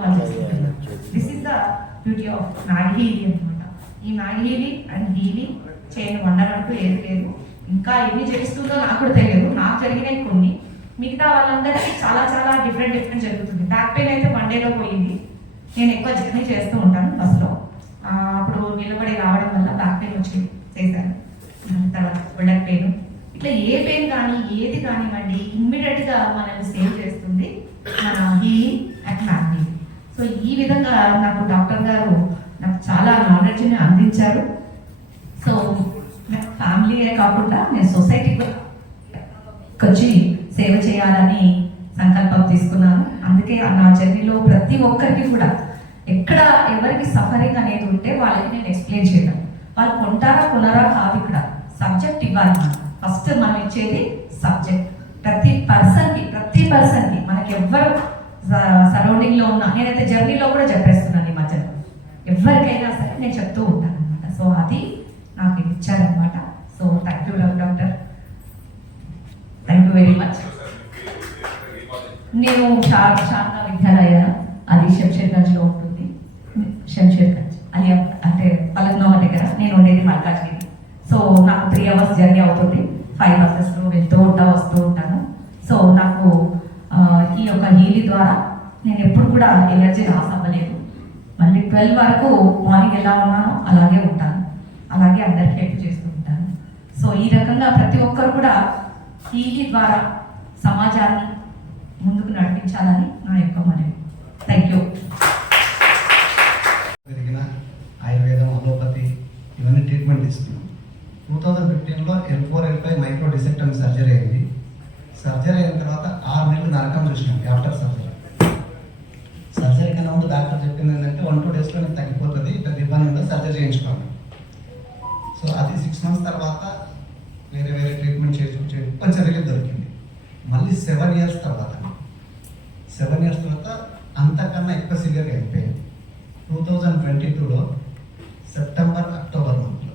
వాళ్ళు చేసుకుంటున్నారు. This is the beauty of Maggie Healy అనమాట. ఈ మ్యాగీ హీలీ అండ్ హీలీ చేయని వండర్ అంటూ ఏది లేదు. ఇంకా ఎన్ని చేస్తుందో నాకు కూడా తెలియదు, నాకు జరిగినాయి కొన్ని, మిగతా వాళ్ళందరికీ చాలా చాలా డిఫరెంట్ జరుగుతుంది. బ్యాక్ పెయిన్ అయితే మండేలో పోయింది. నేను ఎక్కువ జర్నీ చేస్తూ ఉంటాను బస్సులో, అప్పుడు నిలబడి రావడం వల్ల బ్యాక్ పెయిన్ వచ్చి చేశాను. తర్వాత ఒళ్ళకి పెయిన్, ఇట్లా ఏ పెయిన్ కానీ ఏది కానివ్వండి ఇమ్మీడియట్గా మనల్ని సేవ్ చేస్తుంది మన హీలింగ్ అండ్ మ్యాగీ. సో ఈ విధంగా నాకు డాక్టర్ గారు నాకు చాలా నాలెడ్జ్ని అందించారు. సో ఫ్యామిలీయే కాకుండా నేను సొసైటీకి వచ్చి సేవ చేయాలని సంకల్పం తీసుకున్నాను. అందుకే నా జర్నీలో ప్రతి ఒక్కరికి కూడా ఎక్కడ ఎవరికి సఫరింగ్ అనేది ఉంటే వాళ్ళకి నేను ఎక్స్ప్లెయిన్ చేయడం. వాళ్ళు కొంటారా కొనరా కాదు, ఇక్కడ సబ్జెక్ట్ ఇవ్వాలి. ఫస్ట్ మనం ఇచ్చేది సబ్జెక్ట్. ప్రతి పర్సన్కి మనకి ఎవ్వరు సరౌండింగ్లో ఉన్నా, నేనైతే జర్నీలో కూడా చెప్పేస్తున్నాను ఈ మధ్యలో, ఎవరికైనా సరే నేను చెప్తూ ఉంటాను అనమాట. సో అది నాకు ఇచ్చారనమాట. So thank you doctor, thank you very much. నేను శారదా విద్యాలయ, అది శంషేర్గంజ్లో ఉంటుంది. శంషేర్గంజ్ అది అంటే పలక్నోమా దగ్గర, నేను ఉండేది మల్కాజ్గిరి. సో నాకు 3 hours జర్నీ అవుతుంది. 5 buses వెళ్తూ వస్తూ ఉంటాను. సో నాకు ఈ యొక్క హీలీ ద్వారా నేను ఎప్పుడు కూడా ఎనర్జీ లాస్ అవ్వలేదు. మళ్ళీ 12 వరకు మార్నింగ్ ఎలా ఉన్నానో అలాగే ఉంటాను, అలాగే అందరికి హెల్ప్ చేస్తూ ఉంటాను. సో ఈ రకంగా ప్రతి ఒక్కరు కూడా హీలీ ద్వారా సమాజాన్ని ముందుకు నడిపించాలని నా యొక్క మనవి. Thank you. ఆయుర్వేదం, అలోపతి ఇవన్నీ ట్రీట్మెంట్ తీసుకున్నాం. 2015లో L4 L5 micro discectomy surgery అయింది. సర్జరీ అయిన తర్వాత 6 నెలలు నరకం చూసినాం ఆఫ్టర్ సర్జరీ. సర్జరీ కన్నా ముందు డాక్టర్ చెప్పింది ఏంటంటే 1-2 daysలో నీకు తగ్గిపోతుంది, పెద్ద ఇబ్బంది ఉండదు, సర్జరీ చేయించుకోండి. సో అది 6 months తర్వాత వేరే ట్రీట్మెంట్ చేసి కొంచెం రిలీఫ్ దొరికింది. మళ్ళీ 7 years తర్వాత అంతకన్నా ఎక్కువ సివియర్గా అయిపోయింది. 2022లో సెప్టెంబర్ అక్టోబర్ మంత్లో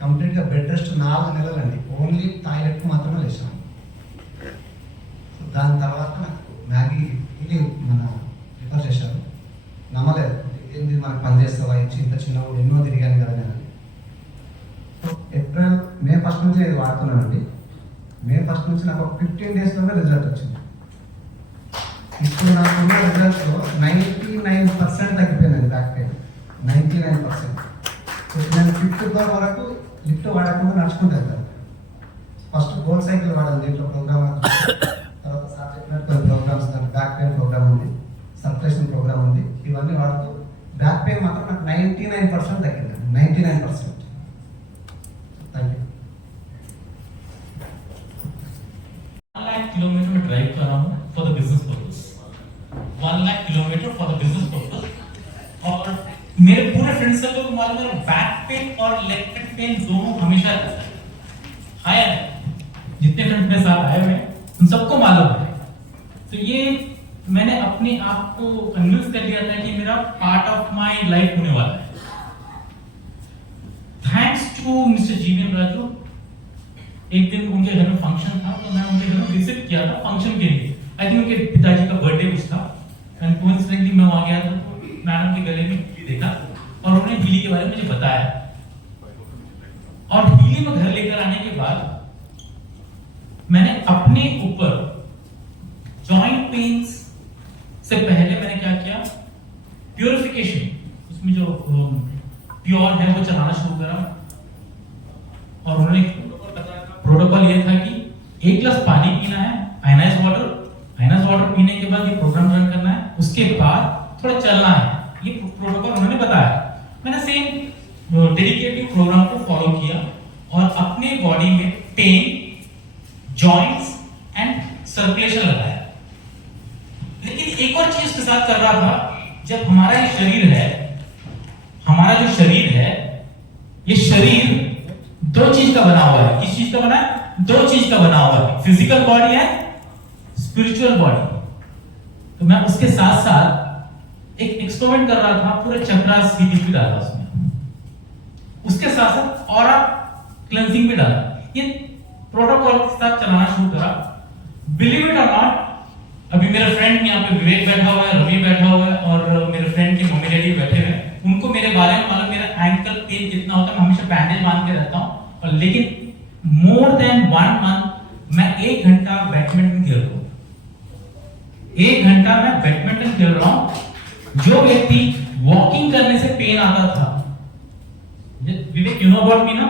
కంప్లీట్గా బెడ్ రెస్ట్ 4 నెలలండి. ఓన్లీ టాయిలెట్కి మాత్రమే లేచాను. సో దాని తర్వాత నాకు మ్యాగీ ఇది మన రిఫర్ చేశారు. నమ్మలేదు, ఏంది మనకు పనిచేస్తావా, ఇచ్చి ఇంత చిన్న ఎన్నో తిరిగాను కదా నేను. సో మే 1st నుంచి ఇది వాడుతున్నానండి. మే 1st నుంచి నాకు 15 daysలోనే రిజల్ట్ వచ్చింది. ఇప్పుడు నాకున్న రిజల్ట్స్లో 99% తగ్గిపోయిందండి బ్యాక్ పెయిన్, 99%. సో నేను 5th floor వరకు లిఫ్ట్ వాడకుండా నడుచుకుంటూ వెళ్తాను. ఫస్ట్ గోల్ సైకిల్ వాడాలి, దీంట్లో ప్రోగ్రామ్. తర్వాత సార్ చెప్పినట్టు కొన్ని ప్రోగ్రామ్స్, బ్యాక్ పెయిన్ ప్రోగ్రామ్ ఉంది, సర్క్యులేషన్ ప్రోగ్రామ్ ఉంది. ఇవన్నీ వాడుతూ బ్యాక్ పెయిన్ మాత్రం నాకు 99% తగ్గిందండి, 99%. Thank you. 1 lakh kilometer में ड्राइव कर रहा हूँ for the business purpose, 1 lakh kilometer for the business purpose. और मेरे पूरे फ्रेंड सर्कल को मालूम है बैक पेन और लेग पेन दोनों हमेशा हाई है. जितने फ्रेंड मेरे साथ आए हुए हैं उन सबको मालूम है. तो ये मैंने अपने आप को कन्विंस कर लिया था कि मेरा पार्ट ऑफ माय लाइफ होने वाला है. Thanks to mister GVM Raju. एक दिन उनके घर में फंक्शन था, तो मैं उनके घर में विजिट किया था फंक्शन के लिए. आई थिंक उनके पिताजी का बर्थडे कुछ था, एंड कोइंसिडेंटली मैं वहां गया था, तो मैडम के गले में हीली देखा और उन्होंने हीली के बारे में मुझे बताया. और हीली में घर लेकर आने के बाद मैंने अपने ऊपर जॉइंट पेन्स से पहले मैंने क्या किया, प्योरिफिकेशन, उसमें जो प्योर है वो चलाना शुरू करा. और उन्होंने प्रोटोकॉल ये था कि 1 गिलास पानी पीना है, आयनाइज वाटर पीने के बाद ये प्रोग्राम रन करना है, उसके बाद थोड़ा चलना है. ये प्रोटोकॉल उन्होंने बताया. मैंने सेम डेडिकेटिव प्रोग्राम को फॉलो किया और अपने बॉडी में पेन, जॉइंट्स एंड सर्कुलेशन लगाया. लेकिन एक और चीज के साथ कर रहा था, जब हमारा ये शरीर है, हमारा जो शरीर है, ये शरीर 2 चीज का बना हुआ है. किस चीज का बना है? 2 चीज का बना हुआ है, फिजिकल बॉडी है, स्पिरिचुअल बॉडी. तो मैं उसके साथ साथ एक एक्सपेरिमेंट कर रहा था, पूरे चक्रास की भी डाला उसमें, उसके साथ साथ ऑरा क्लेंजिंग भी डाला. ये प्रोटोकॉल के साथ चलाना शुरू करा. बिलीव इट और नॉट, अभी मेरा फ्रेंड यहाँ पे विवेक बैठा हुआ है, रवि बैठा हुआ है और और लेकिन मोर देन 1 मंथ मैं 1 घंटा बैडमिंटन खेल रहा हूँ। 1 घंटा मैं बैडमिंटन खेल रहा हूँ। जो व्यक्ति वॉकिंग करने से पेन आता था, विवेक यू नो अबाउट मी ना,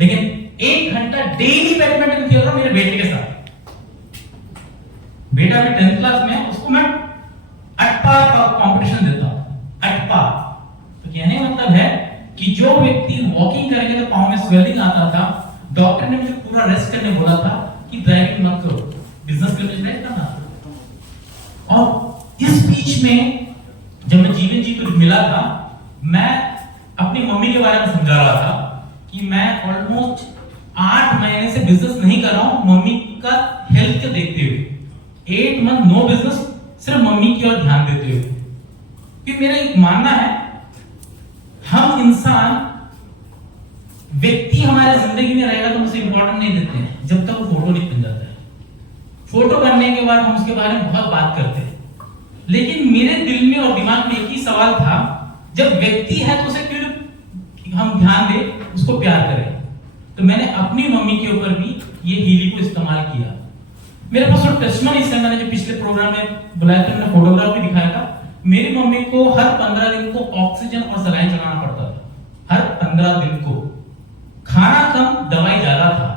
लेकिन 1 घंटा डेली बैडमिंटन खेल रहा हूँ मेरे बेटे के साथ। बेटा भी 10th क्लास में, उसको मैं अटपा का कंपटीशन देता हूँ, अटपा। तो कहने का मतलब है कि जो व्यक्ति वॉकिंग करेंगे तो पाँव में स्वेलिंग आता था, डॉक्टर ने मुझे पूरा रेस्ट करने बोला था कि ड्राइविंग मत करो, बिजनेस के लिए रेस्ट करना। और इस बीच में जब मैं जीवन जी को मिला था, मैं अपनी मम्मी के बारे में समझा रहा था कि मैं ऑलमोस्ट 8 महीने से बिजनेस नहीं कर रहा हूं मम्मी का हेल्थ को देखते हुए। 8 मंथ नो बिजनेस, सिर्फ मम्मी की ओर ध्यान देते हुए। क्योंकि मेरा एक मानना है, हम इंसान, व्यक्ति हमारे जिंदगी में रहेगा तो हम उसे इंपॉर्टेंट नहीं देते हैं जब तक वो फोटो नहीं बन जाता है। फोटो बनने के बाद हम उसके बारे में बहुत बात करते हैं, लेकिन मेरे दिल में और दिमाग में एक ही सवाल था, जब व्यक्ति है तो उसे क्यों हम ध्यान दें, उसको प्यार करें। तो मैंने अपनी मम्मी के ऊपर भी ये हीली को इस्तेमाल किया। मेरे पास जो टेस्टमनी है, मैंने जो पिछले प्रोग्राम में बुलाया था, मैंने फोटोग्राफ भी दिखाया था। मेरी मम्मी को हर 15 दिन को ऑक्सीजन और सलाइन चलाना पड़ता था, हर 15 दिन को। खाना कम, दवाई ज्यादा था।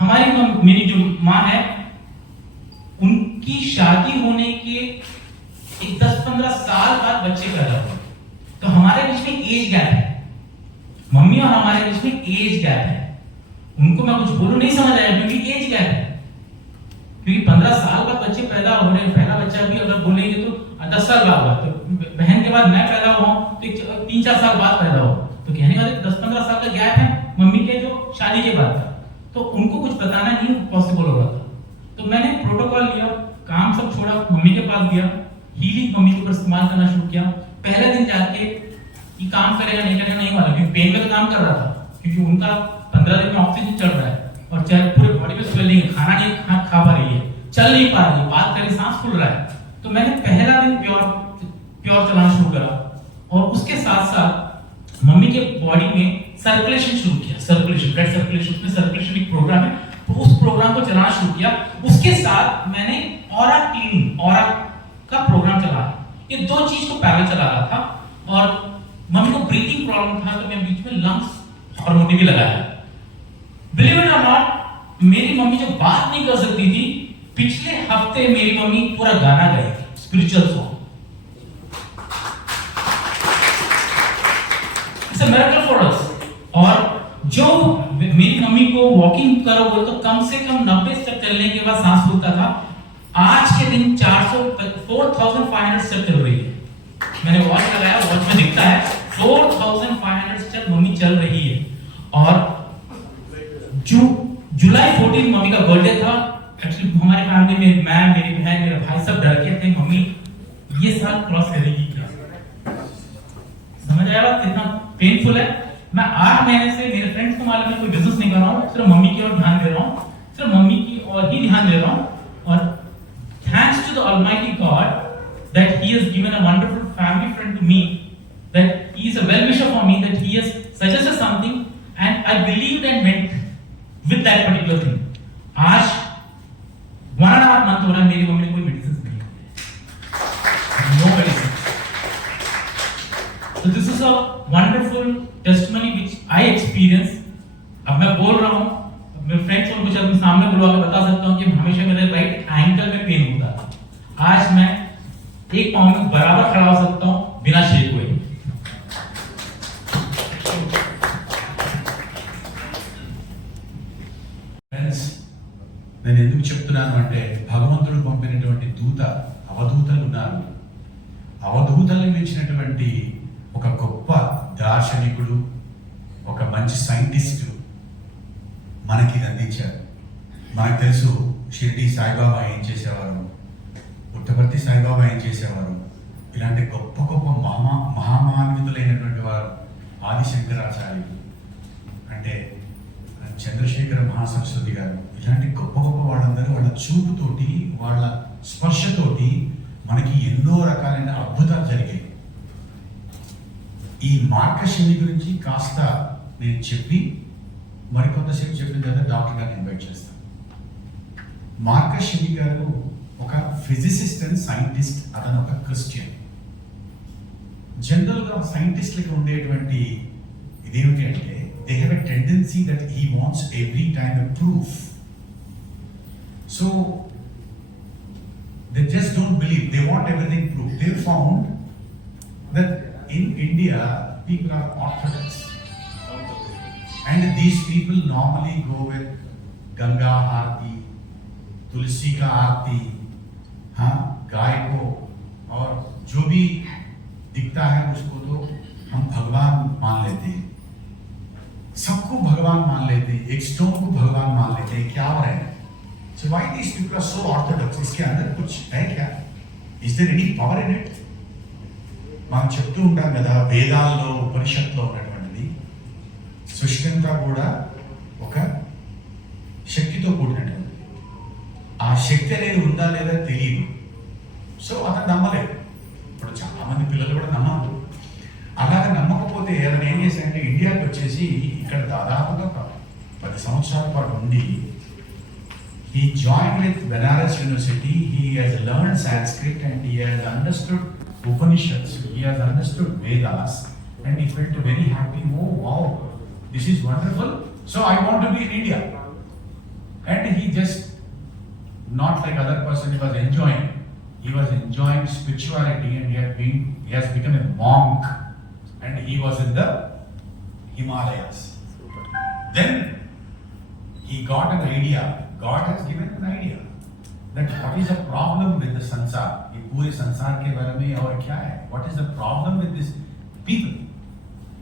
हमारी मेरी जो माँ है, उनकी शादी होने के 10-15 साल बाद बच्चे पैदा हुए। तो हमारे बीच में एज गैप है, मम्मी और हमारे बीच में एज गैप है। उनको मैं कुछ बोलूं नहीं समझ आया क्योंकि एज गैप है। क्योंकि 15 साल बाद बच्चे पैदा हो रहे हैं। पहला बच्चा भी अगर बोलेंगे तो 10 साल बाद, तो बहन के बाद मैं पैदा हुआ हूं तो 3-4 साल बाद पैदा हुआ। तो कहने वाले 10-15 साल का गैप है मम्मी के जो शादी के बाद था। तो उनको कुछ बताना नहीं पॉसिबल हो रहा था। तो मैंने प्रोटोकॉल लिया, काम सब छोड़ा, मम्मी के पास गया, हीलिंग मम्मी के ऊपर इस्तेमाल करना शुरू किया। पहले दिन जाके ये काम करेगा नहीं करेगा नहीं मालूम, क्योंकि पेन में तो काम कर रहा था, क्योंकि उनका 15 दिन में ऑक्सीजन चढ़ रहा है और चाहे पूरे बॉडी में स्वेलिंग, खाना नहीं खा पा रही है, चल नहीं पा रही है, बात कर रही, सांस फूल रहा है। तो मैंने पहला दिन प्योर चलाना शुरू करा और उसके साथ साथ मम्मी के बॉडी में सर्कुलेशन शुरू किया। सर्कुलेशन, ब्लड सर्कुलेशन, उसमें सर्कुलेशन एक प्रोग्राम है, तो उस प्रोग्राम को चलाना शुरू किया। उसके साथ मैंने ऑरा क्लीनिंग, ऑरा का प्रोग्राम चलाया। ये 2 चीज को पैरेलल चला रहा था। और मम्मी को ब्रीथिंग प्रॉब्लम था, तो मैं बीच में लंग्स हार्मोनी भी लगाया। बिलीव इट और नॉट, मेरी मम्मी जो बात नहीं कर सकती थी, पिछले हफ्ते मेरी मम्मी पूरा गाना गाई, spiritual song. It's a miracle for us. और जो मेरी मम्मी को वॉकिंग करो बोले तो कम से कम 90 स्टेप चलने के बाद सांस रुकता था, आज के दिन 4500 स्टेप चल रही है। मैंने वॉच लगाया, वॉच में दिखता है 4500 स्टेप मम्मी चल रही है। और जुलाई 14 मम्मी का बर्थडे था। एक्चुअली हमारे फैमिली में मैं, मेरी बहन, मेरा भाई सब डर के थे, मम्मी ये साल क्रॉस करेगी क्या। समझ आया बात कितना पेनफुल है। मैं 8 महीने से, मेरे फ्रेंड्स को मालूम है, कोई बिजनेस नहीं कर रहा हूँ, सिर्फ मम्मी की ओर ध्यान दे रहा हूँ, सिर्फ मम्मी की ओर ही ध्यान दे रहा हूँ। और thanks to the almighty God that he has given a wonderful family friend to me, that he is a well wisher for me, that he has suggested something and I believed and went with that particular thing. आज 1.5 month हो रहा है, मेरी mummy ने कोई medicine नहीं ली, no medicine. So this is a wonderful testimony which I experienced. अब मैं बोल रहा हूँ, मेरे फ्रेंड्स को कुछ अपने सामने बुलवा के बता सकता हूँ कि हमेशा मेरे राइट एंकल में पेन होता था। आज मैं एक पाँव में बराबर खड़ा हो सकता हूं बिना शेक हुए। ఫ్రెండ్స్, నేను ఎందుకు చెప్తున్నాను అంటే భగవంతుడు పంపినటువంటి దూత, అవధూతలు ఉన్నారు. అవధూతల్ని మించినటువంటి ఒక గొప్ప దార్శనికుడు, ఒక మంచి సైంటిస్ట్ మనకి ఇది అందించారు. మనకు తెలుసు షిర్డీ సాయిబాబా ఏం చేసేవారు, పుట్టపర్తి సాయిబాబా ఏం చేసేవారు, ఇలాంటి గొప్ప గొప్ప మహామాన్వితులైనటువంటి వారు ఆదిశంకరాచార్యులు, అంటే చంద్రశేఖర మహాసరస్వతి గారు, ఇలాంటి గొప్ప గొప్ప వాళ్ళందరూ వాళ్ళ చూపుతోటి, వాళ్ళ స్పర్శతోటి మనకి ఎన్నో రకాలైన అద్భుతాలు జరిగాయి. ఈ మార్గశని గురించి కాస్త నేను చెప్పి మరికొంతసేపు చెప్పిన తర్వాత డాక్టర్ గారిని ఇన్వైట్ చేస్తాం. మార్కస్ షెమి గారు ఒక ఫిజిసిస్ట్ అండ్ సైంటిస్ట్, అతను ఒక క్రిస్టియన్. జనరల్గా సైంటిస్ట్లకి ఉండేటువంటి ఇదేమిటి అంటే they have a tendency that he wants every time a proof. So they just don't believe, they want everything proved. They found that in India people are orthodox and these people normally go with Ganga Aarti, Tulsi ka Aarti, गाय को और जो भी दिखता है उसको तो हम भगवान मान लेते हैं, सबको भगवान मान लेते हैं, एक स्टोन को भगवान मान लेते हैं. क्या हो रहा है? So why these people are so orthodox? इसके अंदर कुछ है क्या? Is there any power in it? మనం చెప్తూ ఉంటాం కదా, వేదాల్లో ఉపనిషత్తులో ఉన్నటువంటిది సృష్టి అంతా కూడా ఒక శక్తితో కూడినటువంటి, ఆ శక్తి అనేది ఉందా లేదా తెలియదు. సో అతను నమ్మలేదు. ఇప్పుడు చాలా మంది పిల్లలు కూడా నమ్మరు. అలాగే నమ్మకపోతే అతను ఏం చేశాడంటే ఇండియాకి వచ్చేసి ఇక్కడ దాదాపుగా 10 సంవత్సరాల పాటు ఉండి he joined with Banaras University. He has learned Sanskrit and he has understood Upanishads. He has understood Vedas and he felt very happy. Oh wow, this is wonderful. So I want to be in India. And he just, not like other person, he was enjoying. He was enjoying spirituality and he has become a monk and he was in the Himalayas. Then he got an idea. God has given an idea that what is the problem with the sansar? ये पूरे संसार के बारे में और क्या है? What is the problem with this people?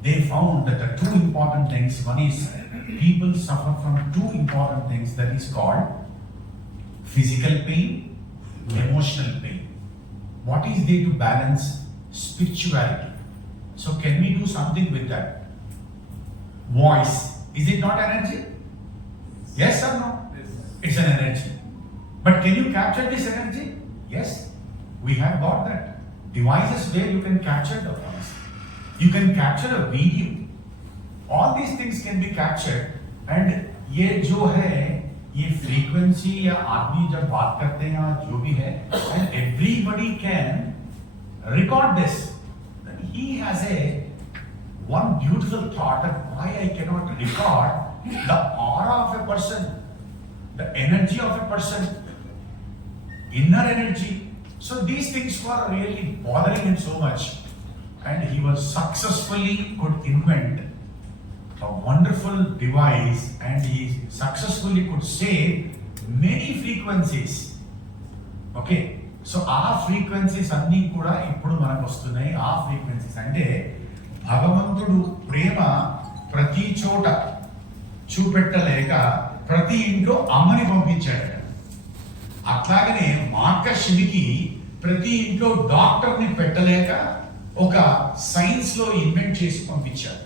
They found that the two important things. One is people suffer from two important things, that is called physical pain, emotional pain. What is there to balance? Spirituality. So can we do something with that? Voice, is it not energy? Yes or no? It's an energy. But can you capture this energy? Yes, we have got that. Devices where you can capture the voice. You can capture a video. All these things can be captured. And ये जो है, ये frequency या आदमी जब बात करते हैं या जो भी है, and everybody can record this. Then he has one beautiful thought that why I cannot record the aura of a person, the energy of a person, inner energy. So these things were really bothering him so much, and he was successfully could invent a wonderful device, and he successfully could save many frequencies. Okay, so our frequencies అన్నీ కూడా ఇప్పుడు మనకు వస్తున్నాయి. ఆ frequencies అంటే భగవంతుడు ప్రేమ ప్రతి చోట చూపెట్టలేక ప్రతి ఇంట్లో అమ్మని పంపించాడు. అట్లాగనే మార్కస్ షెమికి ప్రతి ఇంట్లో డాక్టర్ని పెట్టలేక ఒక సైన్స్ లో ఇన్వెంట్ చేసి పంపించాడు.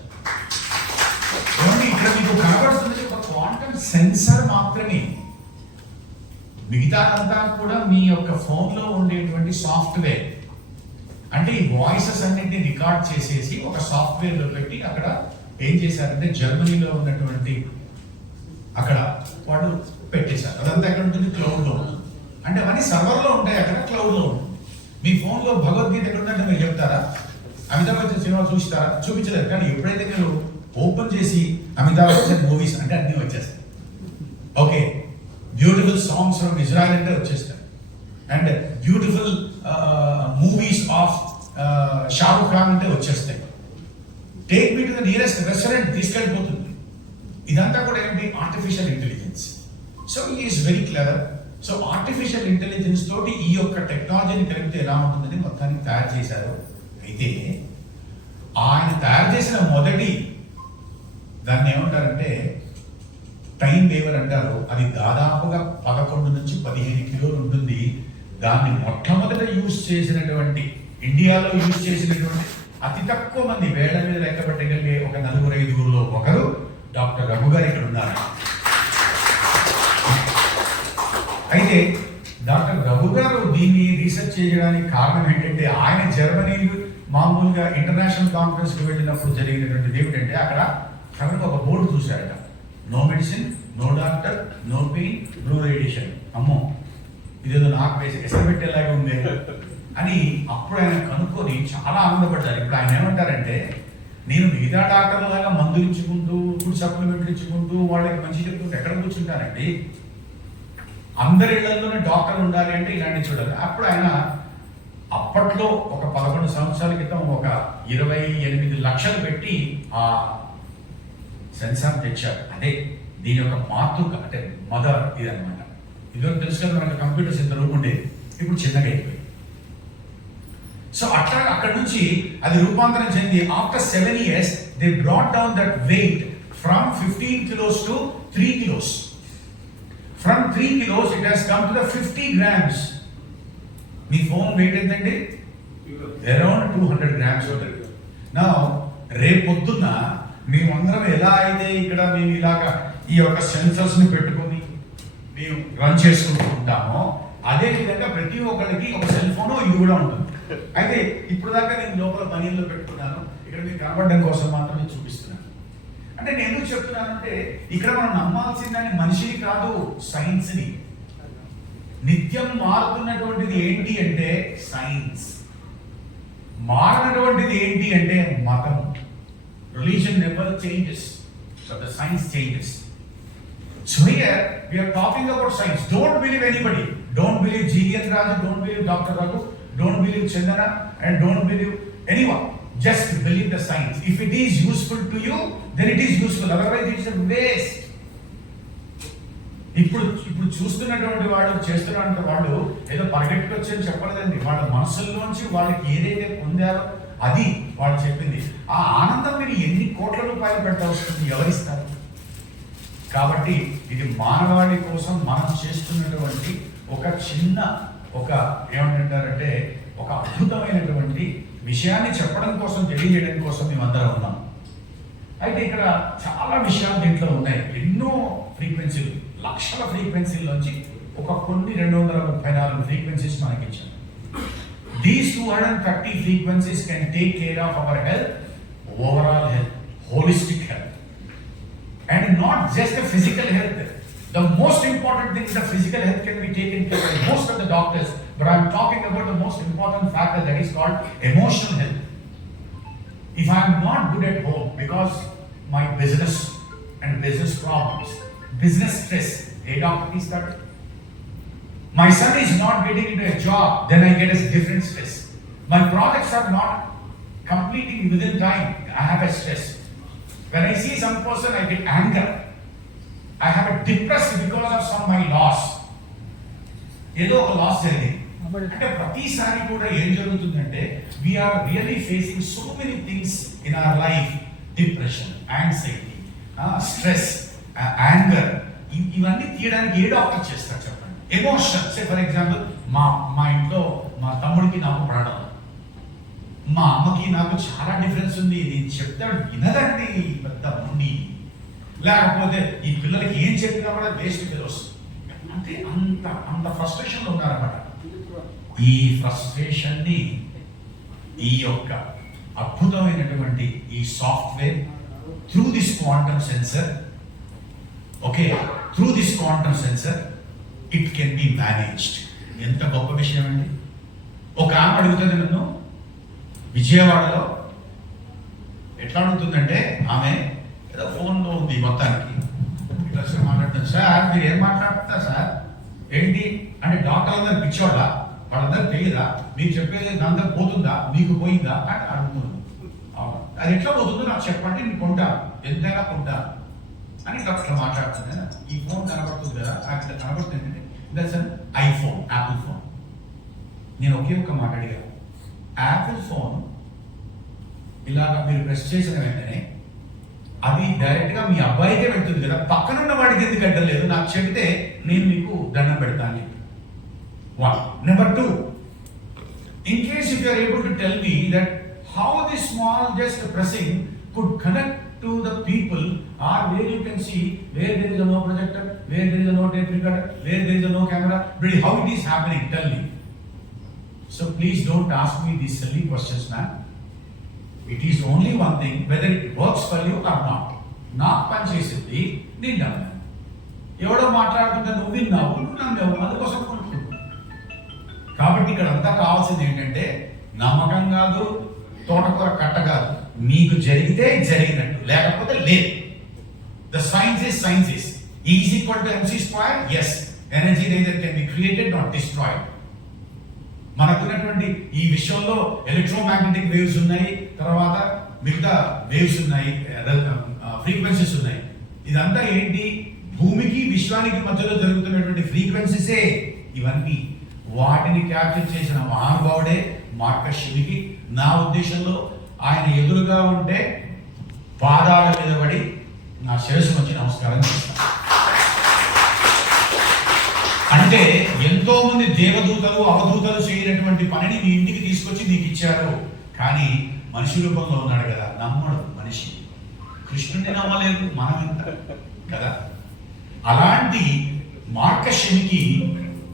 ఇక్కడ మీకు కనబడుతున్నది ఒక క్వాంటమ్ సెన్సర్ మాత్రమే. మిగతాదంతా కూడా మీ యొక్క ఫోన్ లో ఉండేటువంటి సాఫ్ట్వేర్. అంటే ఈ వాయిసెస్ అన్నింటినీ రికార్డ్ చేసేసి ఒక సాఫ్ట్వేర్ లో పెట్టి అక్కడ ఏం చేశారంటే జర్మనీలో ఉన్నటువంటి అక్కడ వాళ్ళు పెట్టేశారు. అదంతా ఎక్కడ ఉంటుంది? క్లౌడ్ లో. అంటే అవన్నీ సర్వర్ లో ఉంటాయి, అక్కడ క్లౌడ్ లో ఉంటుంది. మీ ఫోన్ లో భగవద్గీత ఎక్కడ ఉందంటే మీరు చెప్తారా? అమితాబ్ బచ్చన్ సినిమా చూస్తారా? చూపించలేరు. కానీ ఎప్పుడైతే మీరు ఓపెన్ చేసి అమితాబ్ బచ్చన్ మూవీస్ అంటే అన్ని వచ్చేస్తాయి. Okay, beautiful songs from Israel అంటే వచ్చేస్తాయి. And beautiful movies of Shah Rukh Khan అంటే వచ్చేస్తాయి. Take me to the nearest restaurant తీసుకెళ్ళిపోతుంది. ఇదంతా కూడా ఏంటి? Artificial intelligence. So is very clever. So artificial intelligence తోటి ఈ యొక్క టెక్నాలజీని కలిపితే ఎలా ఉంటుందని మొత్తానికి తయారు చేశారు. అయితే ఆయన తయారు చేసిన మొదటి దాన్ని ఏమంటారంటే టైం వేవర్ అంటారు. అది దాదాపుగా 11 నుంచి 15 కిలోలు ఉంటుంది. దాన్ని మొట్టమొదట యూజ్ చేసినటువంటి, ఇండియాలో యూజ్ చేసినటువంటి అతి తక్కువ మంది, వేళ్ల మీద లెక్క పెట్టగలిగే ఒక 4-5 ఒకరు డాక్టర్ రఘు గారు ఇక్కడ ఉన్నారు. అయితే డాక్టర్ రఘు గారు దీన్ని రీసెర్చ్ చేయడానికి కారణం ఏంటంటే ఆయన జర్మనీ మామూలుగా ఇంటర్నేషనల్ కాన్ఫరెన్స్కి వెళ్ళినప్పుడు జరిగినటువంటిది ఏమిటంటే అక్కడ ఒక బోర్డు చూశారట. No medicine, no doctor, no pain, no radiation. అమ్మో ఇదేదో నాకు వేసి ఎసరు పెట్టేలాగా ఉంది అని అప్పుడు ఆయన కనుక్కొని చాలా ఆనందపడ్డారు. ఇప్పుడు ఆయన ఏమంటారంటే, నేను మిగతా డాక్టర్ల లాగా మందులు ఇచ్చుకుంటూ ఫుడ్ సప్లిమెంట్లు ఇచ్చుకుంటూ వాళ్ళకి మంచి చెప్తుంటే ఎక్కడ కూర్చుంటానండి, అందరి ఇళ్లలోనే డాక్టర్ ఉండాలి అంటే ఇలాంటి చూడాలి. అప్పుడు ఆయన అప్పట్లో ఒక 11 సంవత్సరాల క్రితం ఒక 28 లక్షలు పెట్టి ఆ సెన్సార్ తెచ్చారు. అదే దీని యొక్క మాతృక అంటే మదర్ ఇది అనమాట. ఇదివరకు తెలుసు కదా మనకు కంప్యూటర్స్ ఇంత రూమ్ ఉండేది, ఇప్పుడు చిన్నగా అయిపోయింది. సో అట్లా అక్కడి నుంచి అది రూపాంతరం చెంది after 7 years they brought down that wait from 15 kilos to 3 kilos. From 3 kilos it has come to the 50 grams. మీ ఫోన్ వెయిట్ ఎంతండి? అరౌండ్ 200 grams ఉంటుంది. నా రేపొద్దున్న మేమందరం ఎలా అయితే ఇక్కడ మేము ఇలాగా ఈ యొక్క సెన్సర్స్ ని పెట్టుకుని మేము రన్ చేసుకుంటూ ఉంటామో అదే విధంగా ప్రతి ఒక్కరికి ఒక సెల్ ఫోన్ ఇది కూడా ఉంటుంది. అయితే ఇప్పుడు దాకా నేను లోపల పనీల్లో పెట్టుకున్నాను, ఇక్కడ మీకు కనబడడం కోసం మాత్రమే చూపిస్తున్నాను. అంటే నేను ఎందుకు చెప్తున్నానంటే ఇక్కడ మనం నమ్మాల్సిందని మనిషిని కాదు, సైన్స్ ని. నిత్యం మారుతున్నటువంటిది ఏంటి అంటే సైన్స్, మారినటువంటిది ఏంటి అంటే మతం. Religion never changes, but the science changes. So here we are talking about science. Don't believe anybody. Don't believe G.N. Raju, don't believe Dr. Raghu, don't believe Chandana, and don't believe anyone. Just believe the science. If it is useful to you, then it is useful. Otherwise it is a waste. ఇప్పుడు చూస్తున్నటువంటి వాళ్ళు చేస్తున్నటువంటి వాళ్ళు ఏదో పరిగెట్టుకు వచ్చి చెప్పలేదండి. వాళ్ళ మనసుల్లోంచి వాళ్ళకి ఏదైతే పొందారో అది వాళ్ళు చెప్పింది. ఆ ఆనందం మీరు ఎన్ని కోట్ల రూపాయలు పెట్టవలసింది ఎవరిస్తారు? కాబట్టి ఇది మానవాళి కోసం మనం చేస్తున్నటువంటి ఒక చిన్న ఒక ఏమంటారంటే ఒక అద్భుతమైనటువంటి విషయాన్ని చెప్పడం కోసం, తెలియజేయడం కోసం మేమందరం ఉన్నాం. అయితే ఇక్కడ చాలా విషయాలు దీంట్లో ఉన్నాయి. ఎన్నో ఫ్రీక్వెన్సీలు, లక్షల ఫ్రీక్వెన్సీల్లోంచి ఒక కొన్ని 234 ఫ్రీక్వెన్సీస్ మనకి ఇచ్చారు. These 230 frequencies can take care of our health, overall health, holistic health. And not just the physical health. The most important thing is the physical health can be taken care by most of the doctors. But I am talking about the most important factor, that is called emotional health. If I am not good at home because my business and business problems, business stress, hey doctor, please start. My son is not getting into a job, then I get a different stress. My projects are not completing within time, I have a stress. When I see some person, I get anger. I have a depressed because of some my loss. ఏదో ఒక loss జరిగింది అంటే ప్రతిసారి కూడా ఏం జరుగుతుందంటే we are really facing so many things in our life. Depression, anxiety, stress, anger, ఇవన్నీ తీయడానికి ఏ డాక్టర్ చేస్తారు చెప్పండి? ఎమోషన్. సే ఫర్ ఎగ్జాంపుల్ మా ఇంట్లో మా తమ్ముడికి నాకు ప్రాణం, మా అమ్మకి నాకు చాలా డిఫరెన్స్ ఉంది, నేను చెప్తాడు వినదండి పెద్ద ముండి, లేకపోతే ఈ పిల్లలకి ఏం చెప్పినా కూడా వేస్ట్ ఫెలోస్ అంటే అంత ఫ్రస్ట్రేషన్లో ఉన్నారన్నమాట. ఈ ఫ్రస్ట్రేషన్ ని ఈ యొక్క అద్భుతమైనటువంటి ఈ software through this quantum sensor, okay, through this quantum sensor it can be managed. ఎంత గొప్ప విషయం అండి. ఒక ఆమె అడుగుతుంది నన్ను విజయవాడలో, ఎట్లా అడుగుతుందంటే ఆమె ఏదో ఫోన్లో ఉంది మొత్తానికి, ఇట్లా మాట్లాడుతుంది, సార్ మీరు ఏం మాట్లాడుతున్నారు సార్ ఏంటి అంటే డాక్టర్ అందరు పిచ్చోళ్ళ, వాళ్ళందరూ తెలియదా, మీకు చెప్పేది అందరూ పోతుందా, మీకు పోయిందా అని అడుగుతుంది. అది ఎట్లా పోతుందో నాకు చెప్పండి, నేను కొంటాను, ఎంతైనా కొంటాను అని ఇట్లా మాట్లాడుతుంది. ఈ ఫోన్ కనబడుతుంది కదా, నాకు ఇట్లా కనబడుతుంది, that's an iPhone, Apple phone. నేను ఒకే ఒక మాట అడిగాను, యాపిల్ ఫోన్ ఇలాగా మీరు ప్రెస్ చేసిన వెంటనే అది డైరెక్ట్ గా మీ అబ్బాయికే వెళ్తుంది కదా, పక్కనున్న వాడికి ఎందుకు అడ్డలేదు, నాకు చెబితే నేను మీకు దండం పెడతాను. 1. Number 2, in case if you are able to tell me that how this small just pressing could connect to the people, or where you can see where there is a no projector, where there is a no tape recorder, where there is a no camera, really how it is happening, tell me. So please don't ask me these silly questions, man. It is only one thing, whether it works for you or not. నాకు పని చేసింది, నేను నమ్మాను. ఎవడో మాట్లాడుతుంటే నువ్వు విన్నావు, నువ్వు నమ్మావు, అందుకోసం కొనుక్కుంటావు. కాబట్టి ఇక్కడ అంతా కావాల్సింది ఏంటంటే నమ్మకం కాదు, తోటకూర కట్ట కాదు. మీకు జరిగితే జరిగినట్టు, లేకపోతే లేదు. The science is is equal to MC square. Yes, energy neither can be created nor destroyed. మనకున్నటువంటి ఈ విషయంలో ఎలక్ట్రోమాగ్నెటిక్ వేవ్స్ ఉన్నాయి, తర్వాత మిగతా వేవ్స్ ఉన్నాయి, ఫ్రీక్వెన్సీస్ ఉన్నాయి. ఇదంతా ఏంటి? భూమికి విశ్వానికి మధ్యలో జరుగుతున్నటువంటి ఫ్రీక్వెన్సీసే ఇవన్నీ. వాటిని క్యాప్చర్ చేసిన మహానుభావుడే మార్కస్ షెమికి. నా ఉద్దేశంలో ఆయన ఎదురుగా ఉంటే పాదాల మీద పడి నా శిరస్సు వచ్చి నమస్కారం చేస్తాను. అంటే ఎంతో మంది దేవదూతలు అవధూతలు చేయనటువంటి పనిని నీ ఇంటికి తీసుకొచ్చి నీకు ఇచ్చారు. కానీ మనిషి రూపంలో ఉన్నాడు కదా, నమ్మడు మనిషి. కృష్ణుడిని నమ్మలేదు, మనం ఎంత కదా. అలాంటి మార్కస్ షెమికి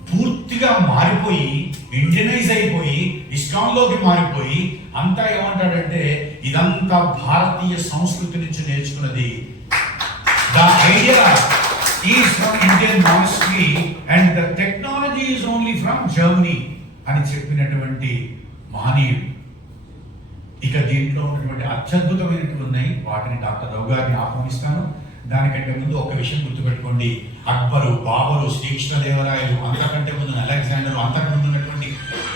పూర్తిగా మారిపోయి, ఇండియనైజ్ అయిపోయి, ఇస్కాన్లోకి మారిపోయి, అంతా ఏమంటాడంటే ఇదంతా భారతీయ సంస్కృతి నుంచి నేర్చుకున్నది. The idea is from Indian monastery and the technology is only from Germany అని చెప్పినటువంటి మహనీయుడు. ఇక దీంట్లో ఉన్నటువంటి అత్యద్భుతమైనటువంటి ఉన్నాయి, వాటిని డాక్టర్ రావు గారిని ఆహ్వానిస్తాను. దానికంటే ముందు ఒక విషయం గుర్తుపెట్టుకోండి, అక్బరు, బాబరు, శ్రీకృష్ణదేవరాయలు, అంతకంటే ముందు అలెగ్జాండర్, అంతకుముందు ఉన్నటువంటి